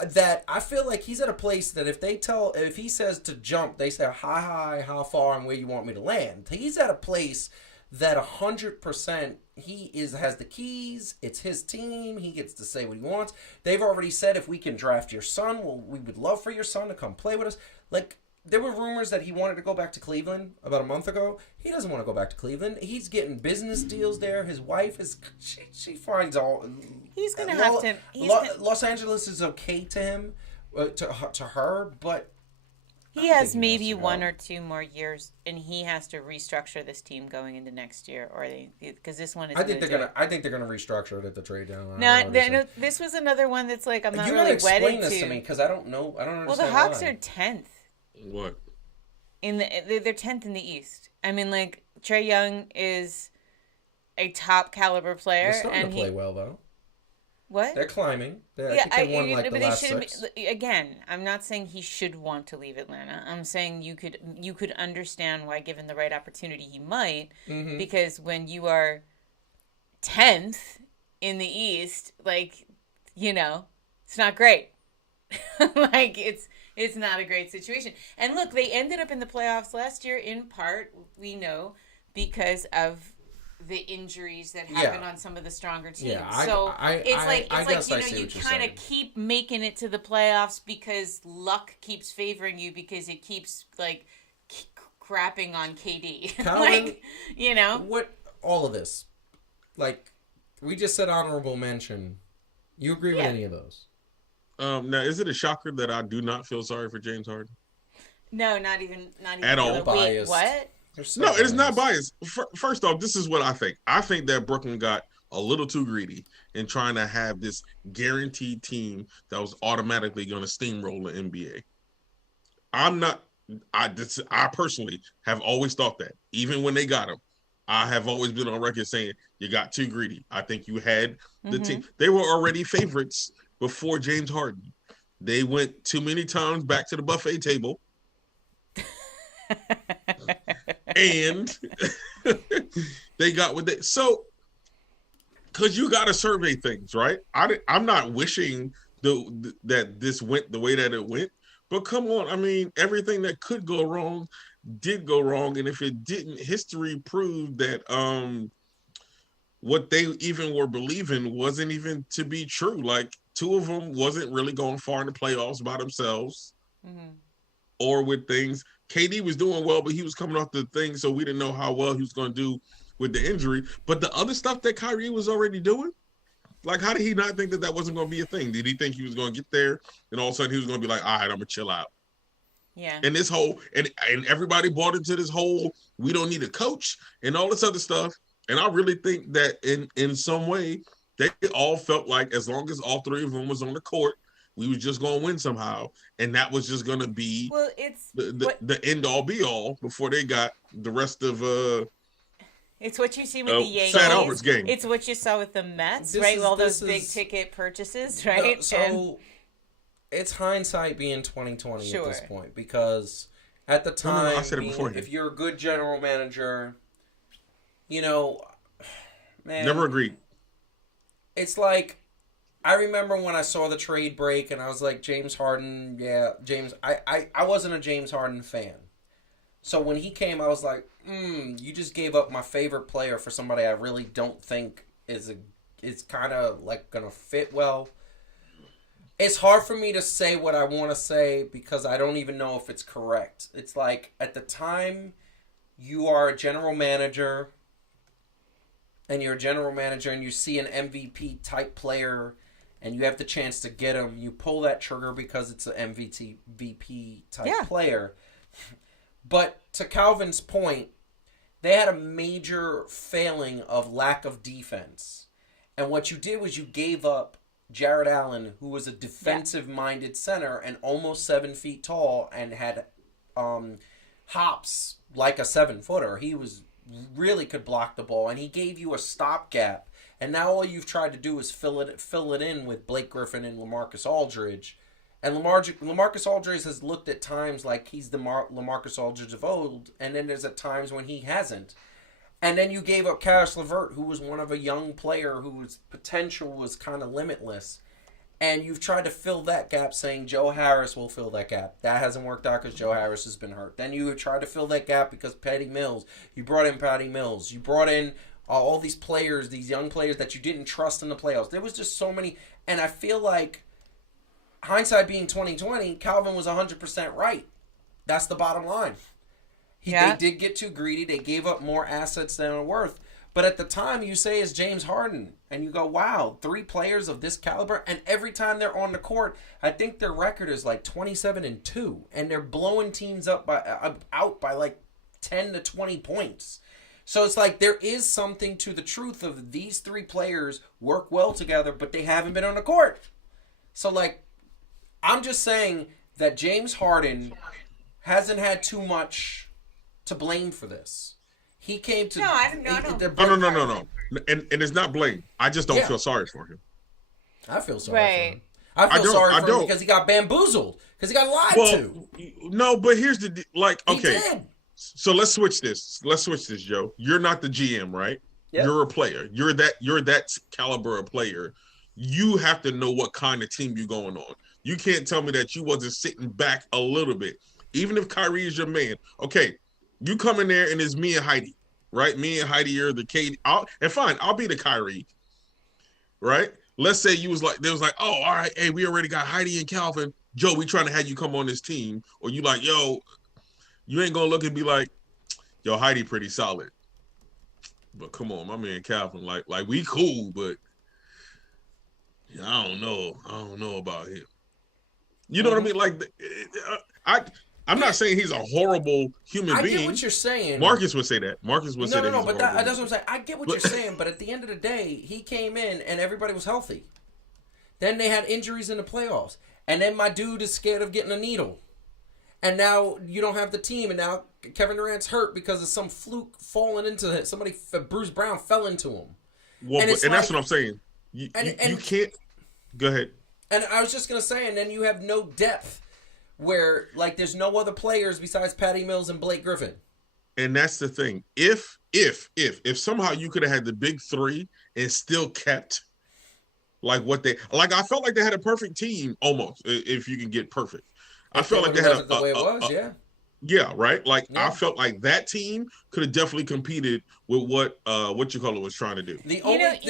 that I feel like he's at a place that if he says to jump, they say hi, how far, and where you want me to land. He's at a place that 100% has the keys. It's his team. He gets to say what he wants. They've already said if we can draft your son, we would love for your son to come play with us. Like, there were rumors that he wanted to go back to Cleveland about a month ago. He doesn't want to go back to Cleveland. He's getting business deals there. His wife she finds all. He's gonna have to. Los Angeles is okay to him, to her, but he has maybe 1 or 2 more years, and he has to restructure this team going into next year, because this one is. I think they're gonna restructure it at the trade deadline. No, this was another one that's like I'm not really wedded to. You gotta explain this to me because I don't know. I don't understand. Well, the Hawks are 10th. What? They're 10th in the East. I mean, like Trae Young is a top caliber player, They're starting to play well though. What? They're climbing. I think they won like the last 6. Again, I'm not saying he should want to leave Atlanta. I'm saying you could understand why, given the right opportunity, he might. Mm-hmm. Because when you are 10th in the East, like, you know, it's not great. Like, it's not a great situation. And look, they ended up in the playoffs last year in part, we know, because of the injuries that happen on some of the stronger teams. Yeah, so it's like you kind saying. of keep making it to the playoffs because luck keeps favoring you because it keeps like crapping on KD. Like, you know, what all of this, like we just said, honorable mention. You agree with any of those? Now, is it a shocker that I do not feel sorry for James Harden? No, not even at all. Wait, what? No, it is not biased. First off, this is what I think. I think that Brooklyn got a little too greedy in trying to have this guaranteed team that was automatically going to steamroll the NBA. I personally have always thought that. Even when they got him, I have always been on record saying you got too greedy. I think you had the team. They were already favorites before James Harden. They went too many times back to the buffet table. And they got what they so because you got to survey things, right? I'm not wishing that this went the way that it went, but come on, I mean, everything that could go wrong did go wrong, and if it didn't, history proved that what they even were believing wasn't even to be true. Like 2 of them wasn't really going far in the playoffs by themselves, or with things. KD was doing well, but he was coming off the thing, so we didn't know how well he was going to do with the injury. But the other stuff that Kyrie was already doing, like, how did he not think that that wasn't going to be a thing? Did he think he was going to get there, and all of a sudden he was going to be like, all right, I'm going to chill out? Yeah. And this whole, and everybody bought into this whole, we don't need a coach, and all this other stuff. And I really think that in some way, they all felt like as long as all 3 of them was on the court, we was just going to win somehow. And that was just going to be the end-all, be-all before they got the rest of it's what you see with the Yankees. Fat Albert's game. It's what you saw with the Mets, right? All those big-ticket purchases, right? So it's hindsight being 2020 at this point. Because at the time, I said it before, if you're a good general manager, you know, man. Never agreed. It's like, I remember when I saw the trade break and I was like, James Harden, I wasn't a James Harden fan. So when he came, I was like, you just gave up my favorite player for somebody I really don't think is kind of like going to fit well. It's hard for me to say what I want to say because I don't even know if it's correct. It's like, at the time, you are a general manager and you're a general manager and you see an MVP type player and you have the chance to get him, you pull that trigger because it's an MVP type player. But to Calvin's point, they had a major failing of lack of defense. And what you did was you gave up Jared Allen, who was a defensive-minded center and almost 7 feet tall and had hops like a 7-footer. He was really could block the ball, and he gave you a stopgap. And now all you've tried to do is fill it in with Blake Griffin and LaMarcus Aldridge. And LaMarcus Aldridge has looked at times like he's the LaMarcus Aldridge of old, and then there's at times when he hasn't. And then you gave up Karis LeVert, who was one of a young player whose potential was kind of limitless. And you've tried to fill that gap saying Joe Harris will fill that gap. That hasn't worked out because Joe Harris has been hurt. Then you tried to fill that gap because Patty Mills. You brought in Patty Mills. You brought in all these players, these young players that you didn't trust in the playoffs. There was just so many. And I feel like, hindsight being 2020, Calvin was 100% right. That's the bottom line. They did get too greedy. They gave up more assets than are worth. But at the time, you say it's James Harden. And you go, wow, 3 players of this caliber. And every time they're on the court, I think their record is like 27-2. And they're blowing teams out by like 10 to 20 points. So it's like there is something to the truth of these 3 players work well together, but they haven't been on the court. So, like, I'm just saying that James Harden hasn't had too much to blame for this. He came to... No. And it's not blame. I just don't feel sorry for him. I feel sorry Right. for him. I feel don't- sorry I for him don't. because he got bamboozled. Because he got lied Well, to. no, but here's the like. He Okay, did. so let's switch this. Let's switch this, Joe. You're not the GM, right? Yep. You're a player. You're that caliber of player. You have to know what kind of team you're going on. You can't tell me that you wasn't sitting back a little bit, even if Kyrie is your man. Okay, you come in there and it's me and Heidi, right? Me and Heidi are the KD. I'll be the Kyrie, right? Let's say they was like, oh, all right, hey, we already got Heidi and Calvin. Joe, we trying to have you come on this team, or you like, yo, you ain't gonna look and be like, yo, Heidi pretty solid, but come on, my man Calvin, like we cool, but yeah, I don't know about him. You know what I mean? Like, I'm not saying he's a horrible human being. I get what you're saying. Marcus would say that. Marcus would say that. No, he's a but horrible that's what I'm saying. I get what you're saying, but at the end of the day, he came in and everybody was healthy. Then they had injuries in the playoffs. And then my dude is scared of getting a needle. And now you don't have the team. And now Kevin Durant's hurt because of some fluke falling into it. Bruce Brown fell into him. Well, and that's what I'm saying. You can't. Go ahead. And I was just going to say, and then you have no depth where, like, there's no other players besides Patty Mills and Blake Griffin. And that's the thing. If somehow you could have had the big three and still kept like what they like, I felt like they had a perfect team almost. If you can get perfect, I felt like they had the way it was. Yeah, right. Like Yeah. I felt like that team could have definitely competed with what Mccollum was trying to do. The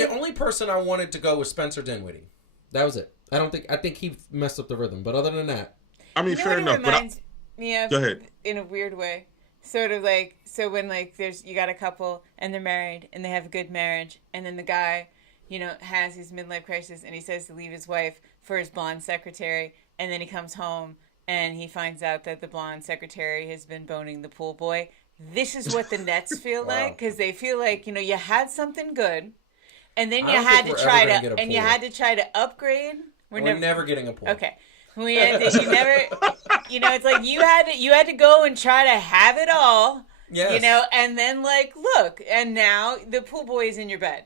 only person I wanted to go was Spencer Dinwiddie. That was it. I think he messed up the rhythm, but other than that, I mean, fair enough. But me of, go ahead. In a weird way, sort of like, so when like you got a couple and they're married and they have a good marriage, and then the guy, has his midlife crisis and he says to leave his wife for his blonde secretary, and then he comes home and he finds out that the blonde secretary has been boning the pool boy. This is what the Nets feel Wow. like, because they feel like you had something good, and then I you don't had think to we're try ever gonna to, get a and you pool. had to try to upgrade. we're never getting a pool. Okay. You never, it's like you had to go and try to have it all, Yes. and then like, look, and now the pool boy is in your bed.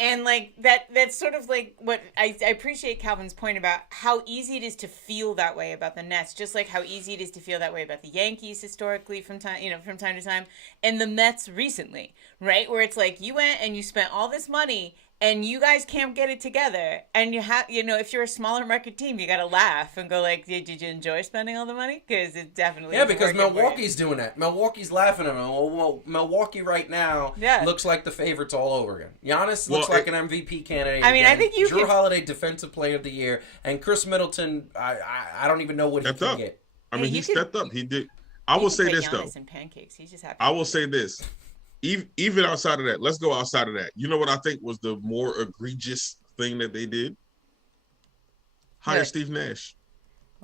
And like that's sort of like what I appreciate Calvin's point about how easy it is to feel that way about the Nets, just like how easy it is to feel that way about the Yankees historically from time to time, and the Mets recently, right? Where it's like you went and you spent all this money and you guys can't get it together, and you have, if you're a smaller market team, you got to laugh and go like, did you enjoy spending all the money? Because it definitely because Milwaukee's doing that. Milwaukee's laughing at him. Well, Milwaukee right now looks like the favorites all over again. Giannis looks like an MVP candidate. I mean, again. I think Drew Holiday Defensive Player of the Year, and Chris Middleton. I don't even know what he can get. I mean, he stepped up. He did. I will say this though. And pancakes. He's just happy. I will say this. Even outside of that, let's go outside of that. You know what I think was the more egregious thing that they did? Hire Steve Nash.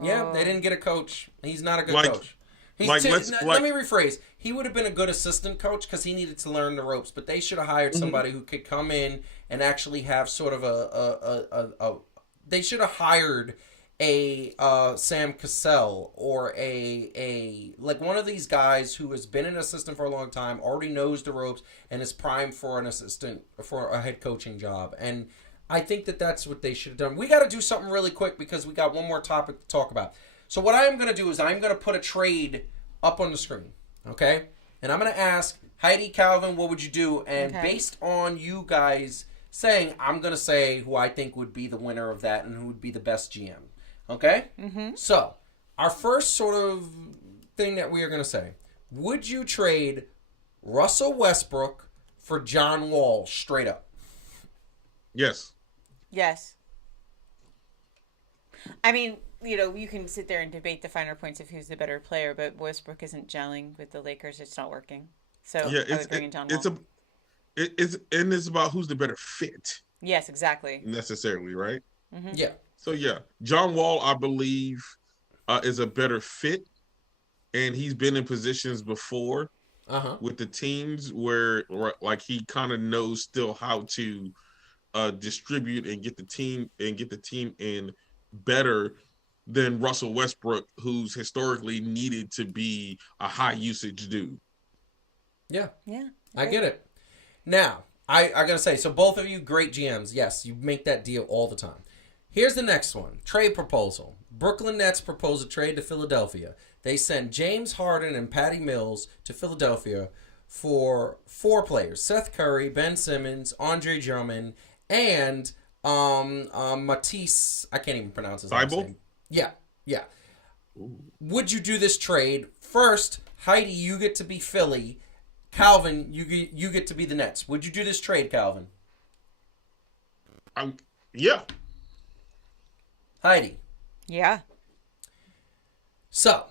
Yeah, they didn't get a coach. He's not a good coach. Let me rephrase. He would have been a good assistant coach because he needed to learn the ropes. But they should have hired somebody who could come in and actually have sort of they should have hired a Sam Cassell or a like one of these guys who has been an assistant for a long time, already knows the ropes, and is primed for a head coaching job. And I think that's what they should have done. We got to do something really quick because we got one more topic to talk about. So what I am going to do is I'm going to put a trade up on the screen, okay? And I'm going to ask Heidi, Calvin, what would you do? And based on you guys saying, I'm going to say who I think would be the winner of that and who would be the best GM. Okay? Mm-hmm. So, our first sort of thing that we are going to say, would you trade Russell Westbrook for John Wall straight up? Yes. Yes. I mean, you can sit there and debate the finer points of who's the better player, but Westbrook isn't gelling with the Lakers. It's not working. So, I would bring in John Wall. It's about who's the better fit. Yes, exactly. Necessarily, right? Mm-hmm. Yeah. So, John Wall, I believe, is a better fit, and he's been in positions before with the teams where, like, he kind of knows still how to distribute and get the team in better than Russell Westbrook, who's historically needed to be a high usage dude. Yeah. Yeah. I get it. Now, I got to say, so both of you, great GMs. Yes, you make that deal all the time. Here's the next one. Trade proposal. Brooklyn Nets propose a trade to Philadelphia. They send James Harden and Patty Mills to Philadelphia for 4 players. Seth Curry, Ben Simmons, Andre Drummond, and Matisse. I can't even pronounce his last name. Yeah. Would you do this trade? First, Heidi, you get to be Philly. Calvin, you get to be the Nets. Would you do this trade, Calvin? Yeah. Heidi. Yeah. So,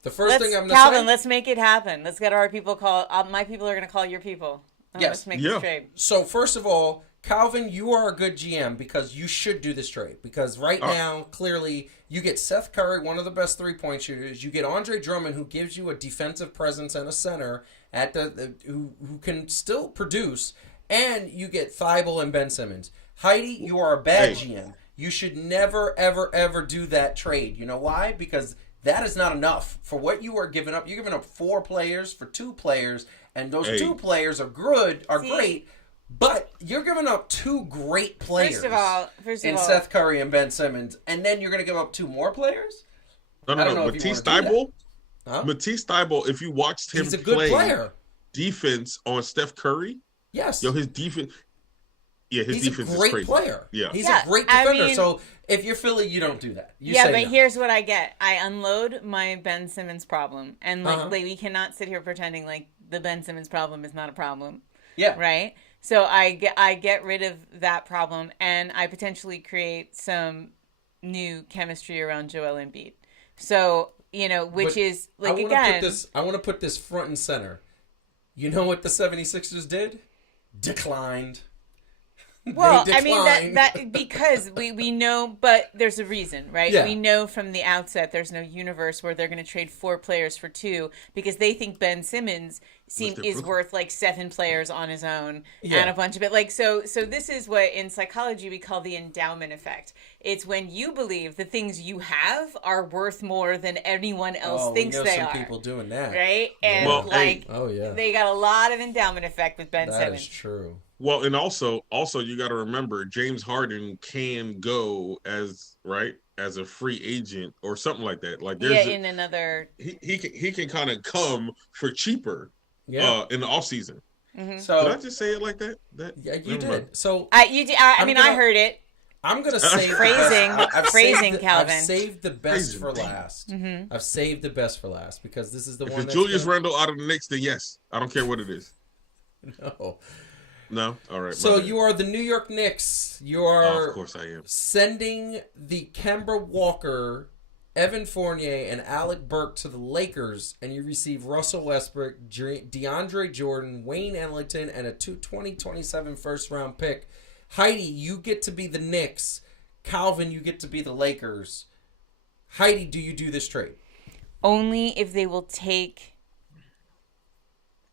the first thing I'm going to Calvin, say... let's make it happen. Let's get our people call... my people are going to call your people. Yes. Let's make this trade. So, first of all, Calvin, you are a good GM because you should do this trade. Because right now, clearly, you get Seth Curry, one of the best three-point shooters. You get Andre Drummond, who gives you a defensive presence and a center at who can still produce. And you get Thibault and Ben Simmons. Heidi, you are a bad GM. You should never, ever, ever do that trade. You know why? Because that is not enough for what you are giving up. You're giving up 4 players for 2 players, and those 2 players are great. But you're giving up 2 great players. First of all, Seth Curry and Ben Simmons, and then you're going to give up 2 more players? No. Matisse Thibault. Matisse Thibault. If you watched him he's a good play player. Defense on Steph Curry, yes. His defense. Yeah, his defense is crazy. He's a great player. Yeah. He's a great defender. So if you're Philly, you don't do that. Here's what I get. I unload my Ben Simmons problem. And like we cannot sit here pretending like the Ben Simmons problem is not a problem. Yeah. Right? So I get rid of that problem and I potentially create some new chemistry around Joel Embiid. So, which is like I want to put this front and center. You know what the 76ers did? Declined. Well, I mean that because we know, but there's a reason, right? Yeah. We know from the outset there's no universe where they're going to trade 4 players for 2 because they think Ben Simmons is worth like 7 players on his own and a bunch of it. Like so this is what in psychology we call the endowment effect. It's when you believe the things you have are worth more than anyone else thinks they are. Some people doing that, right? And they got a lot of endowment effect with Ben Simmons. That is true. Well, and also you got to remember James Harden can go as a free agent or something like that. Like there's in another he can kind of come for cheaper in the offseason. Mm-hmm. So did I just say it like that? Yeah, you did. So I heard it. I'm gonna say phrasing, Calvin. I've saved the best for last. Mm-hmm. I've saved the best for last because this is the one. If it's Julius Randle out of the Knicks, then yes, I don't care what it is. No, all right. So you are the New York Knicks. You are, of course, I am sending the Kemba Walker, Evan Fournier, and Alec Burks to the Lakers, and you receive Russell Westbrook, DeAndre Jordan, Wayne Ellington, and a 2027 first-round pick. Heidi, you get to be the Knicks. Calvin, you get to be the Lakers. Heidi, do you do this trade? Only if they will take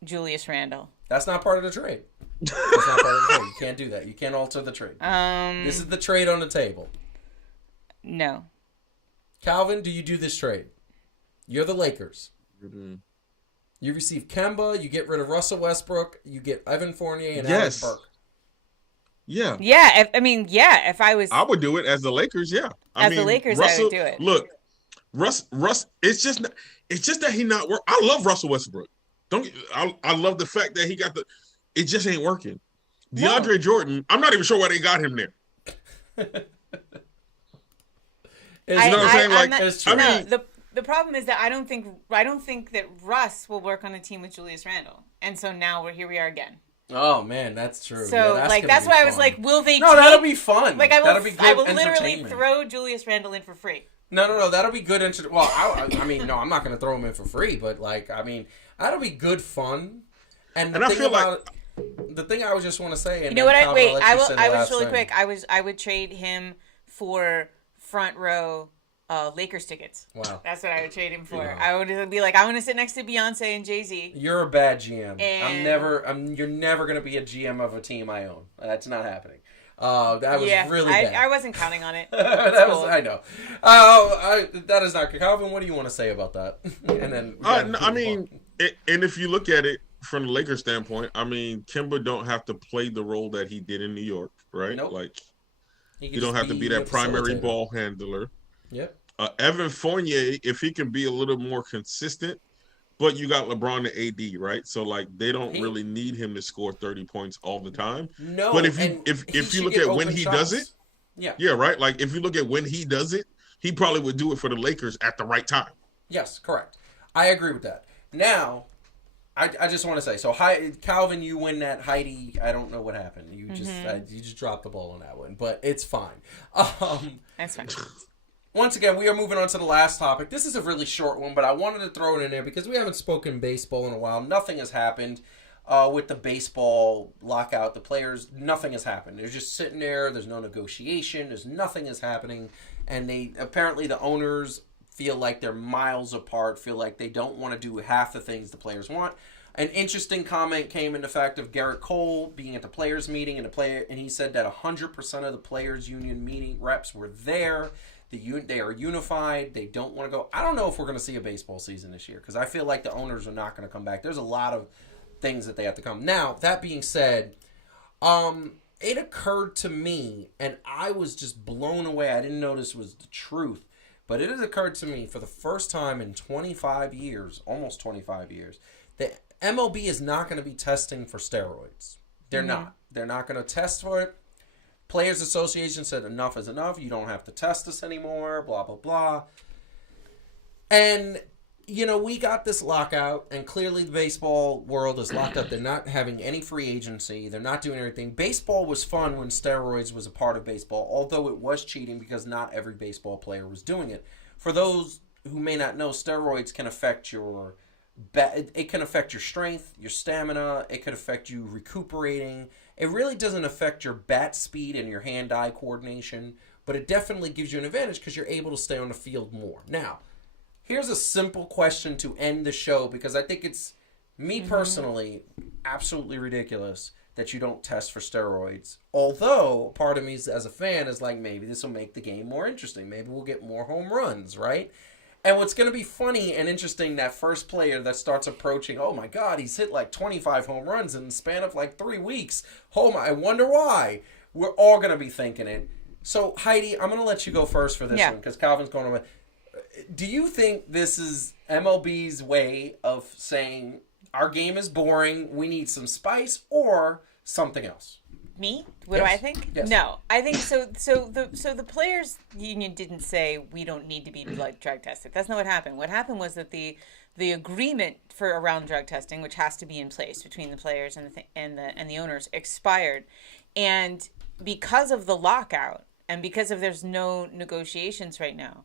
Julius Randle. That's not part of the trade. That's not part of the trade. You can't do that. You can't alter the trade. This is the trade on the table. No. Calvin, do you do this trade? You're the Lakers. Mm-hmm. You receive Kemba. You get rid of Russell Westbrook. You get Evan Fournier and Alec Burks. Yeah. Yeah. If I was, I would do it as the Lakers. Yeah. I would do it. Look, Russ. It's just that he not work. I love Russell Westbrook. I love the fact that he got the. It just ain't working. DeAndre Jordan, I'm not even sure why they got him there. You know what I'm saying? The problem is that I don't think that Russ will work on a team with Julius Randle, and so now here we are again. Oh man, that's true. So that's why I was like, will they? No, that'll be fun. Like that'll be good. I will literally throw Julius Randle in for free. No, that'll be good. Well, I mean, no, I'm not going to throw him in for free, but that'll be good fun. And the thing I just want to say, and you know what? I was really quick. I would trade him for front row Lakers tickets. Wow, that's what I would trade him for. Yeah. I would be like, I want to sit next to Beyonce and Jay-Z. You're a bad GM. You're never going to be a GM of a team I own. That's not happening. That was really bad. I wasn't counting on it. I know. That is not. Calvin, what do you want to say about that? And then and if you look at it from the Lakers standpoint, I mean, Kemba don't have to play the role that he did in New York, right? Nope. You don't have to be that primary ball handler. Yep. Evan Fournier, if he can be a little more consistent, but you got LeBron and AD, right? So like they don't really need him to score 30 points all the time. No, but if you look at when he does it, yeah, right. Like if you look at when he does it, he probably would do it for the Lakers at the right time. Yes, correct. I agree with that. Now, I just want to say, so Calvin, you win that. Heidi, I don't know what happened. You just dropped the ball on that one, but it's fine. That's fine. Once again, we are moving on to the last topic. This is a really short one, but I wanted to throw it in there because we haven't spoken baseball in a while. Nothing has happened with the baseball lockout. The players, nothing has happened. They're just sitting there. There's no negotiation. There's nothing is happening. And apparently the owners feel like they're miles apart, feel like they don't want to do half the things the players want. An interesting comment came in the fact of Garrett Cole being at the players' meeting, and he said that 100% of the players' union meeting reps were there. They are unified. They don't want to go. I don't know if we're going to see a baseball season this year because I feel like the owners are not going to come back. There's a lot of things that they have to come. Now, that being said, it occurred to me, and I was just blown away. I didn't know this was the truth, but it has occurred to me for the first time in 25 years, almost 25 years, that MLB is not going to be testing for steroids. They're not. They're not going to test for it. Players Association said enough is enough. You don't have to test us anymore, blah, blah, blah. And, we got this lockout, and clearly the baseball world is locked up. They're not having any free agency. They're not doing anything. Baseball was fun when steroids was a part of baseball, although it was cheating because not every baseball player was doing it. For those who may not know, steroids can affect your strength, your stamina. It could affect you recuperating. It really doesn't affect your bat speed and your hand-eye coordination, but it definitely gives you an advantage because you're able to stay on the field more. Now, here's a simple question to end the show because I think it's, me personally, absolutely ridiculous that you don't test for steroids. Although, part of me as a fan is like, maybe this will make the game more interesting. Maybe we'll get more home runs, right? And what's going to be funny and interesting, that first player that starts approaching, oh my God, he's hit like 25 home runs in the span of like 3 weeks. Oh my, I wonder why. We're all going to be thinking it. So, Heidi, I'm going to let you go first for this one because Calvin's going away. Do you think this is MLB's way of saying our game is boring, we need some spice, or something else? Me? What do I think? Yes. No, I think so. The players union didn't say we don't need to be like drug tested. That's not what happened. What happened was that the agreement for around drug testing, which has to be in place between the players and the owners, expired, and because of the lockout and because of there's no negotiations right now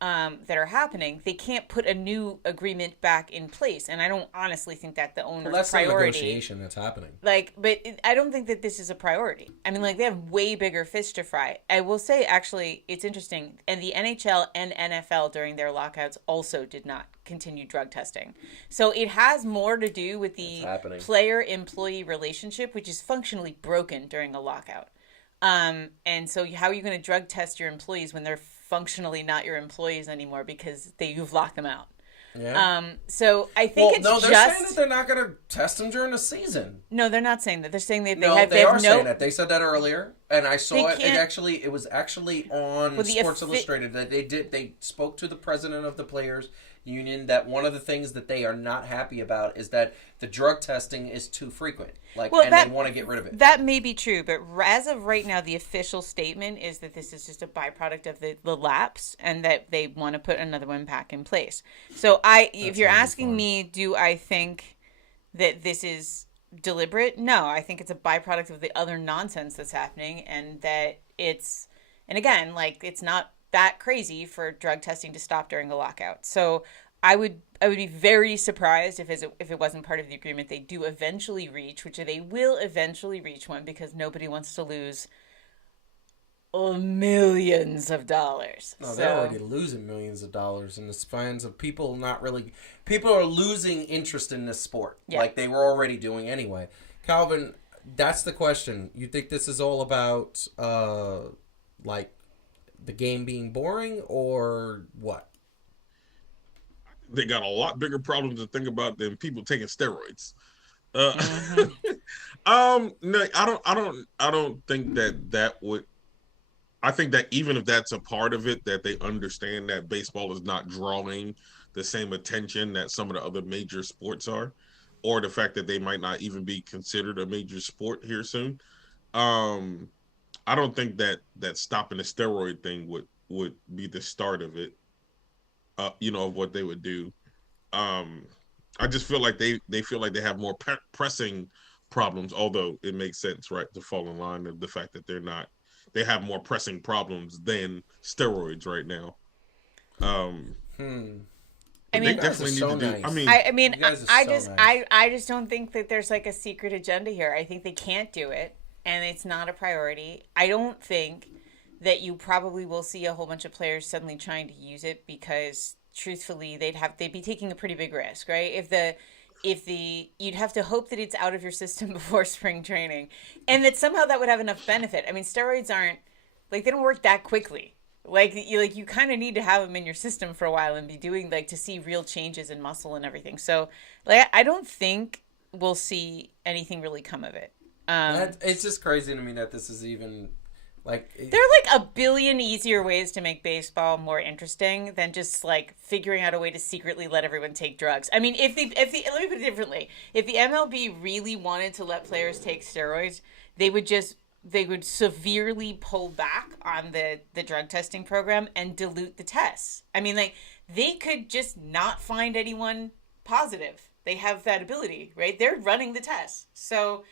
that are happening, they can't put a new agreement back in place. And I don't honestly think that the owner's that's priority. the negotiation that's happening. I don't think that this is a priority. I mean, they have way bigger fish to fry. I will say, actually, it's interesting. And the NHL and NFL during their lockouts also did not continue drug testing. So it has more to do with the player-employee relationship, which is functionally broken during a lockout. And so how are you going to drug test your employees when they're functionally not your employees anymore because you've locked them out? Yeah. So I think they're saying that they're not going to test them during the season. No, they're not saying that. They're saying that they are saying that. They said that earlier, and I saw it. It was actually on Sports Illustrated that they spoke to the president of the players union that one of the things that they are not happy about is that the drug testing is too frequent. They want to get rid of it. That may be true, but as of right now, the official statement is that this is just a byproduct of the lapse and that they want to put another one back in place. So if you're asking me, do I think that this is deliberate? No, I think it's a byproduct of the other nonsense that's happening, and that it's not that crazy for drug testing to stop during a lockout. So I would be very surprised if it wasn't part of the agreement they do eventually reach, which they will eventually reach one because nobody wants to lose millions of dollars. No, they're already losing millions of dollars in the spans of people are losing interest in this sport like they were already doing anyway. Calvin, that's the question. You think this is all about the game being boring or what? They got a lot bigger problems to think about than people taking steroids. No, I don't think that would I think that even if that's a part of it, that they understand that baseball is not drawing the same attention that some of the other major sports are, or the fact that they might not even be considered a major sport here soon. I don't think that stopping the steroid thing would be the start of it. Of what they would do. I just feel like they feel like they have more pressing problems, although it makes sense, right, to fall in line of the fact that they have more pressing problems than steroids right now. I mean, they definitely need to do. Nice. I mean, Nice. I just don't think that there's like a secret agenda here. I think they can't do it, and it's not a priority. I don't think that you probably will see a whole bunch of players suddenly trying to use it because, truthfully, they'd be taking a pretty big risk, right? You'd have to hope that it's out of your system before spring training, and that somehow that would have enough benefit. I mean, steroids aren't like they don't work that quickly. You kind of need to have them in your system for a while and be doing to see real changes in muscle and everything. So I don't think we'll see anything really come of it. It's just crazy to me that this is even there are a billion easier ways to make baseball more interesting than just figuring out a way to secretly let everyone take drugs. I mean, if the let me put it differently. If the MLB really wanted to let players take steroids, they would severely pull back on the drug testing program and dilute the tests. I mean, they could just not find anyone positive. They have that ability, right? They're running the tests. So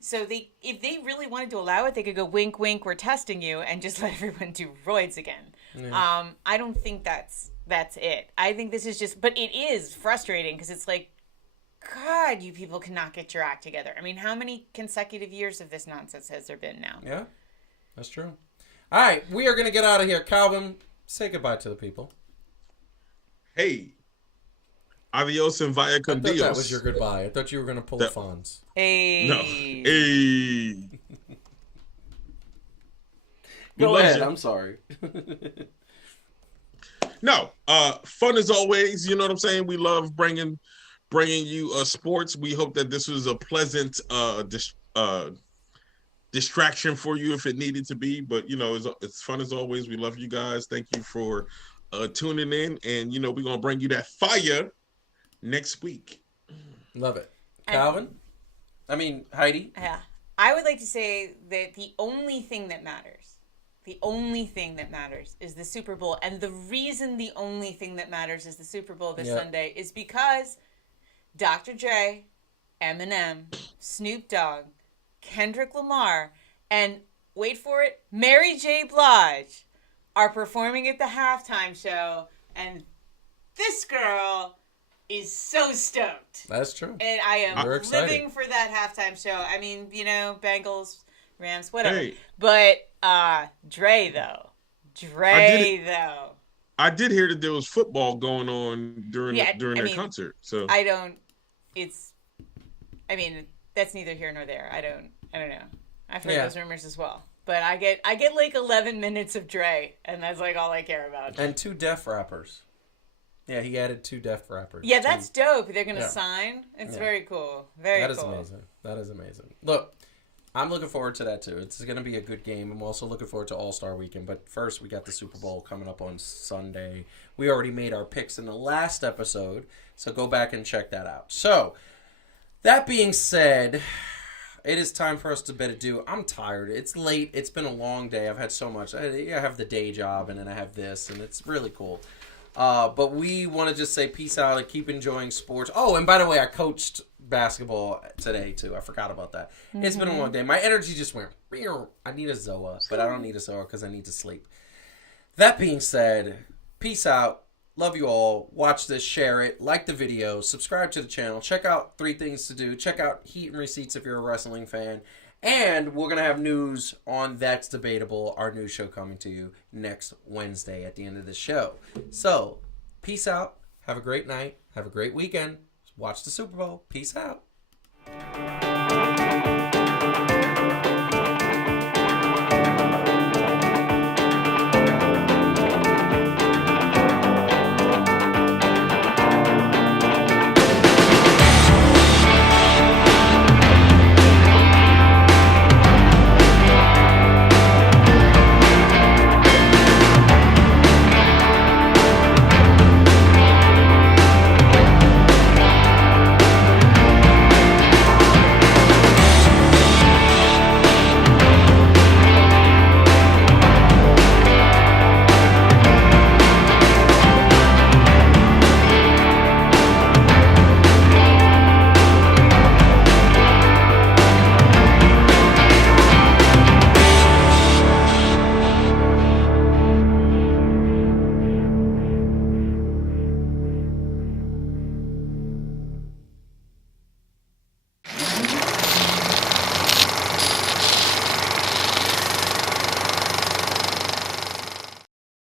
if they really wanted to allow it, they could go wink, wink, we're testing you, and just let everyone do roids again. Yeah. I don't think that's it. I think this is but it is frustrating because it's God, you people cannot get your act together. I mean, how many consecutive years of this nonsense has there been now? Yeah, that's true. All right, we are going to get out of here. Calvin, say goodbye to the people. Hey, adios and via con Dios. That was your goodbye. I thought you were going to pull the Fonz. Hey. No. Hey. Go ahead. I'm sorry. No, fun as always. You know what I'm saying? We love bringing you sports. We hope that this was a pleasant distraction for you if it needed to be. But, it's fun as always. We love you guys. Thank you for tuning in. And, we're going to bring you that fire next week. Love it. Calvin? Heidi? Yeah. I would like to say that the only thing that matters is the Super Bowl. And the reason the only thing that matters is the Super Bowl this Sunday is because Dr. Dre, Eminem, Snoop Dogg, Kendrick Lamar, and wait for it, Mary J. Blige are performing at the halftime show, and this girl is so stoked. That's true. And I am living for that halftime show. I mean, Bengals, Rams, whatever. Hey. But Dre though. I did hear that there was football going on during their concert. So that's neither here nor there. I don't know. I've heard those rumors as well. But I get 11 minutes of Dre, and that's all I care about. And 2 deaf rappers. Yeah, he added 2 deaf rappers. Yeah, that's dope. They're gonna sign. It's very cool. That is amazing. That is amazing. Look, I'm looking forward to that too. It's going to be a good game. I'm also looking forward to All-Star Weekend. But first, we got the Super Bowl coming up on Sunday. We already made our picks in the last episode, so go back and check that out. So, that being said, it is time for us to bid adieu. I'm tired. It's late. It's been a long day. I've had so much. I have the day job, and then I have this, and it's really cool. But we want to just say peace out and keep enjoying sports. Oh, and by the way, I coached basketball today, too. I forgot about that. Mm-hmm. It's been a long day. My energy just went, I need a Zoa, but I don't need a Zoa because I need to sleep. That being said, peace out. Love you all. Watch this, share it, like the video, subscribe to the channel. Check out 3 Things to Do. Check out Heat and Receipts if you're a wrestling fan. And we're going to have news on That's Debatable, our new show coming to you next Wednesday at the end of the show. So, peace out. Have a great night. Have a great weekend. Watch the Super Bowl. Peace out.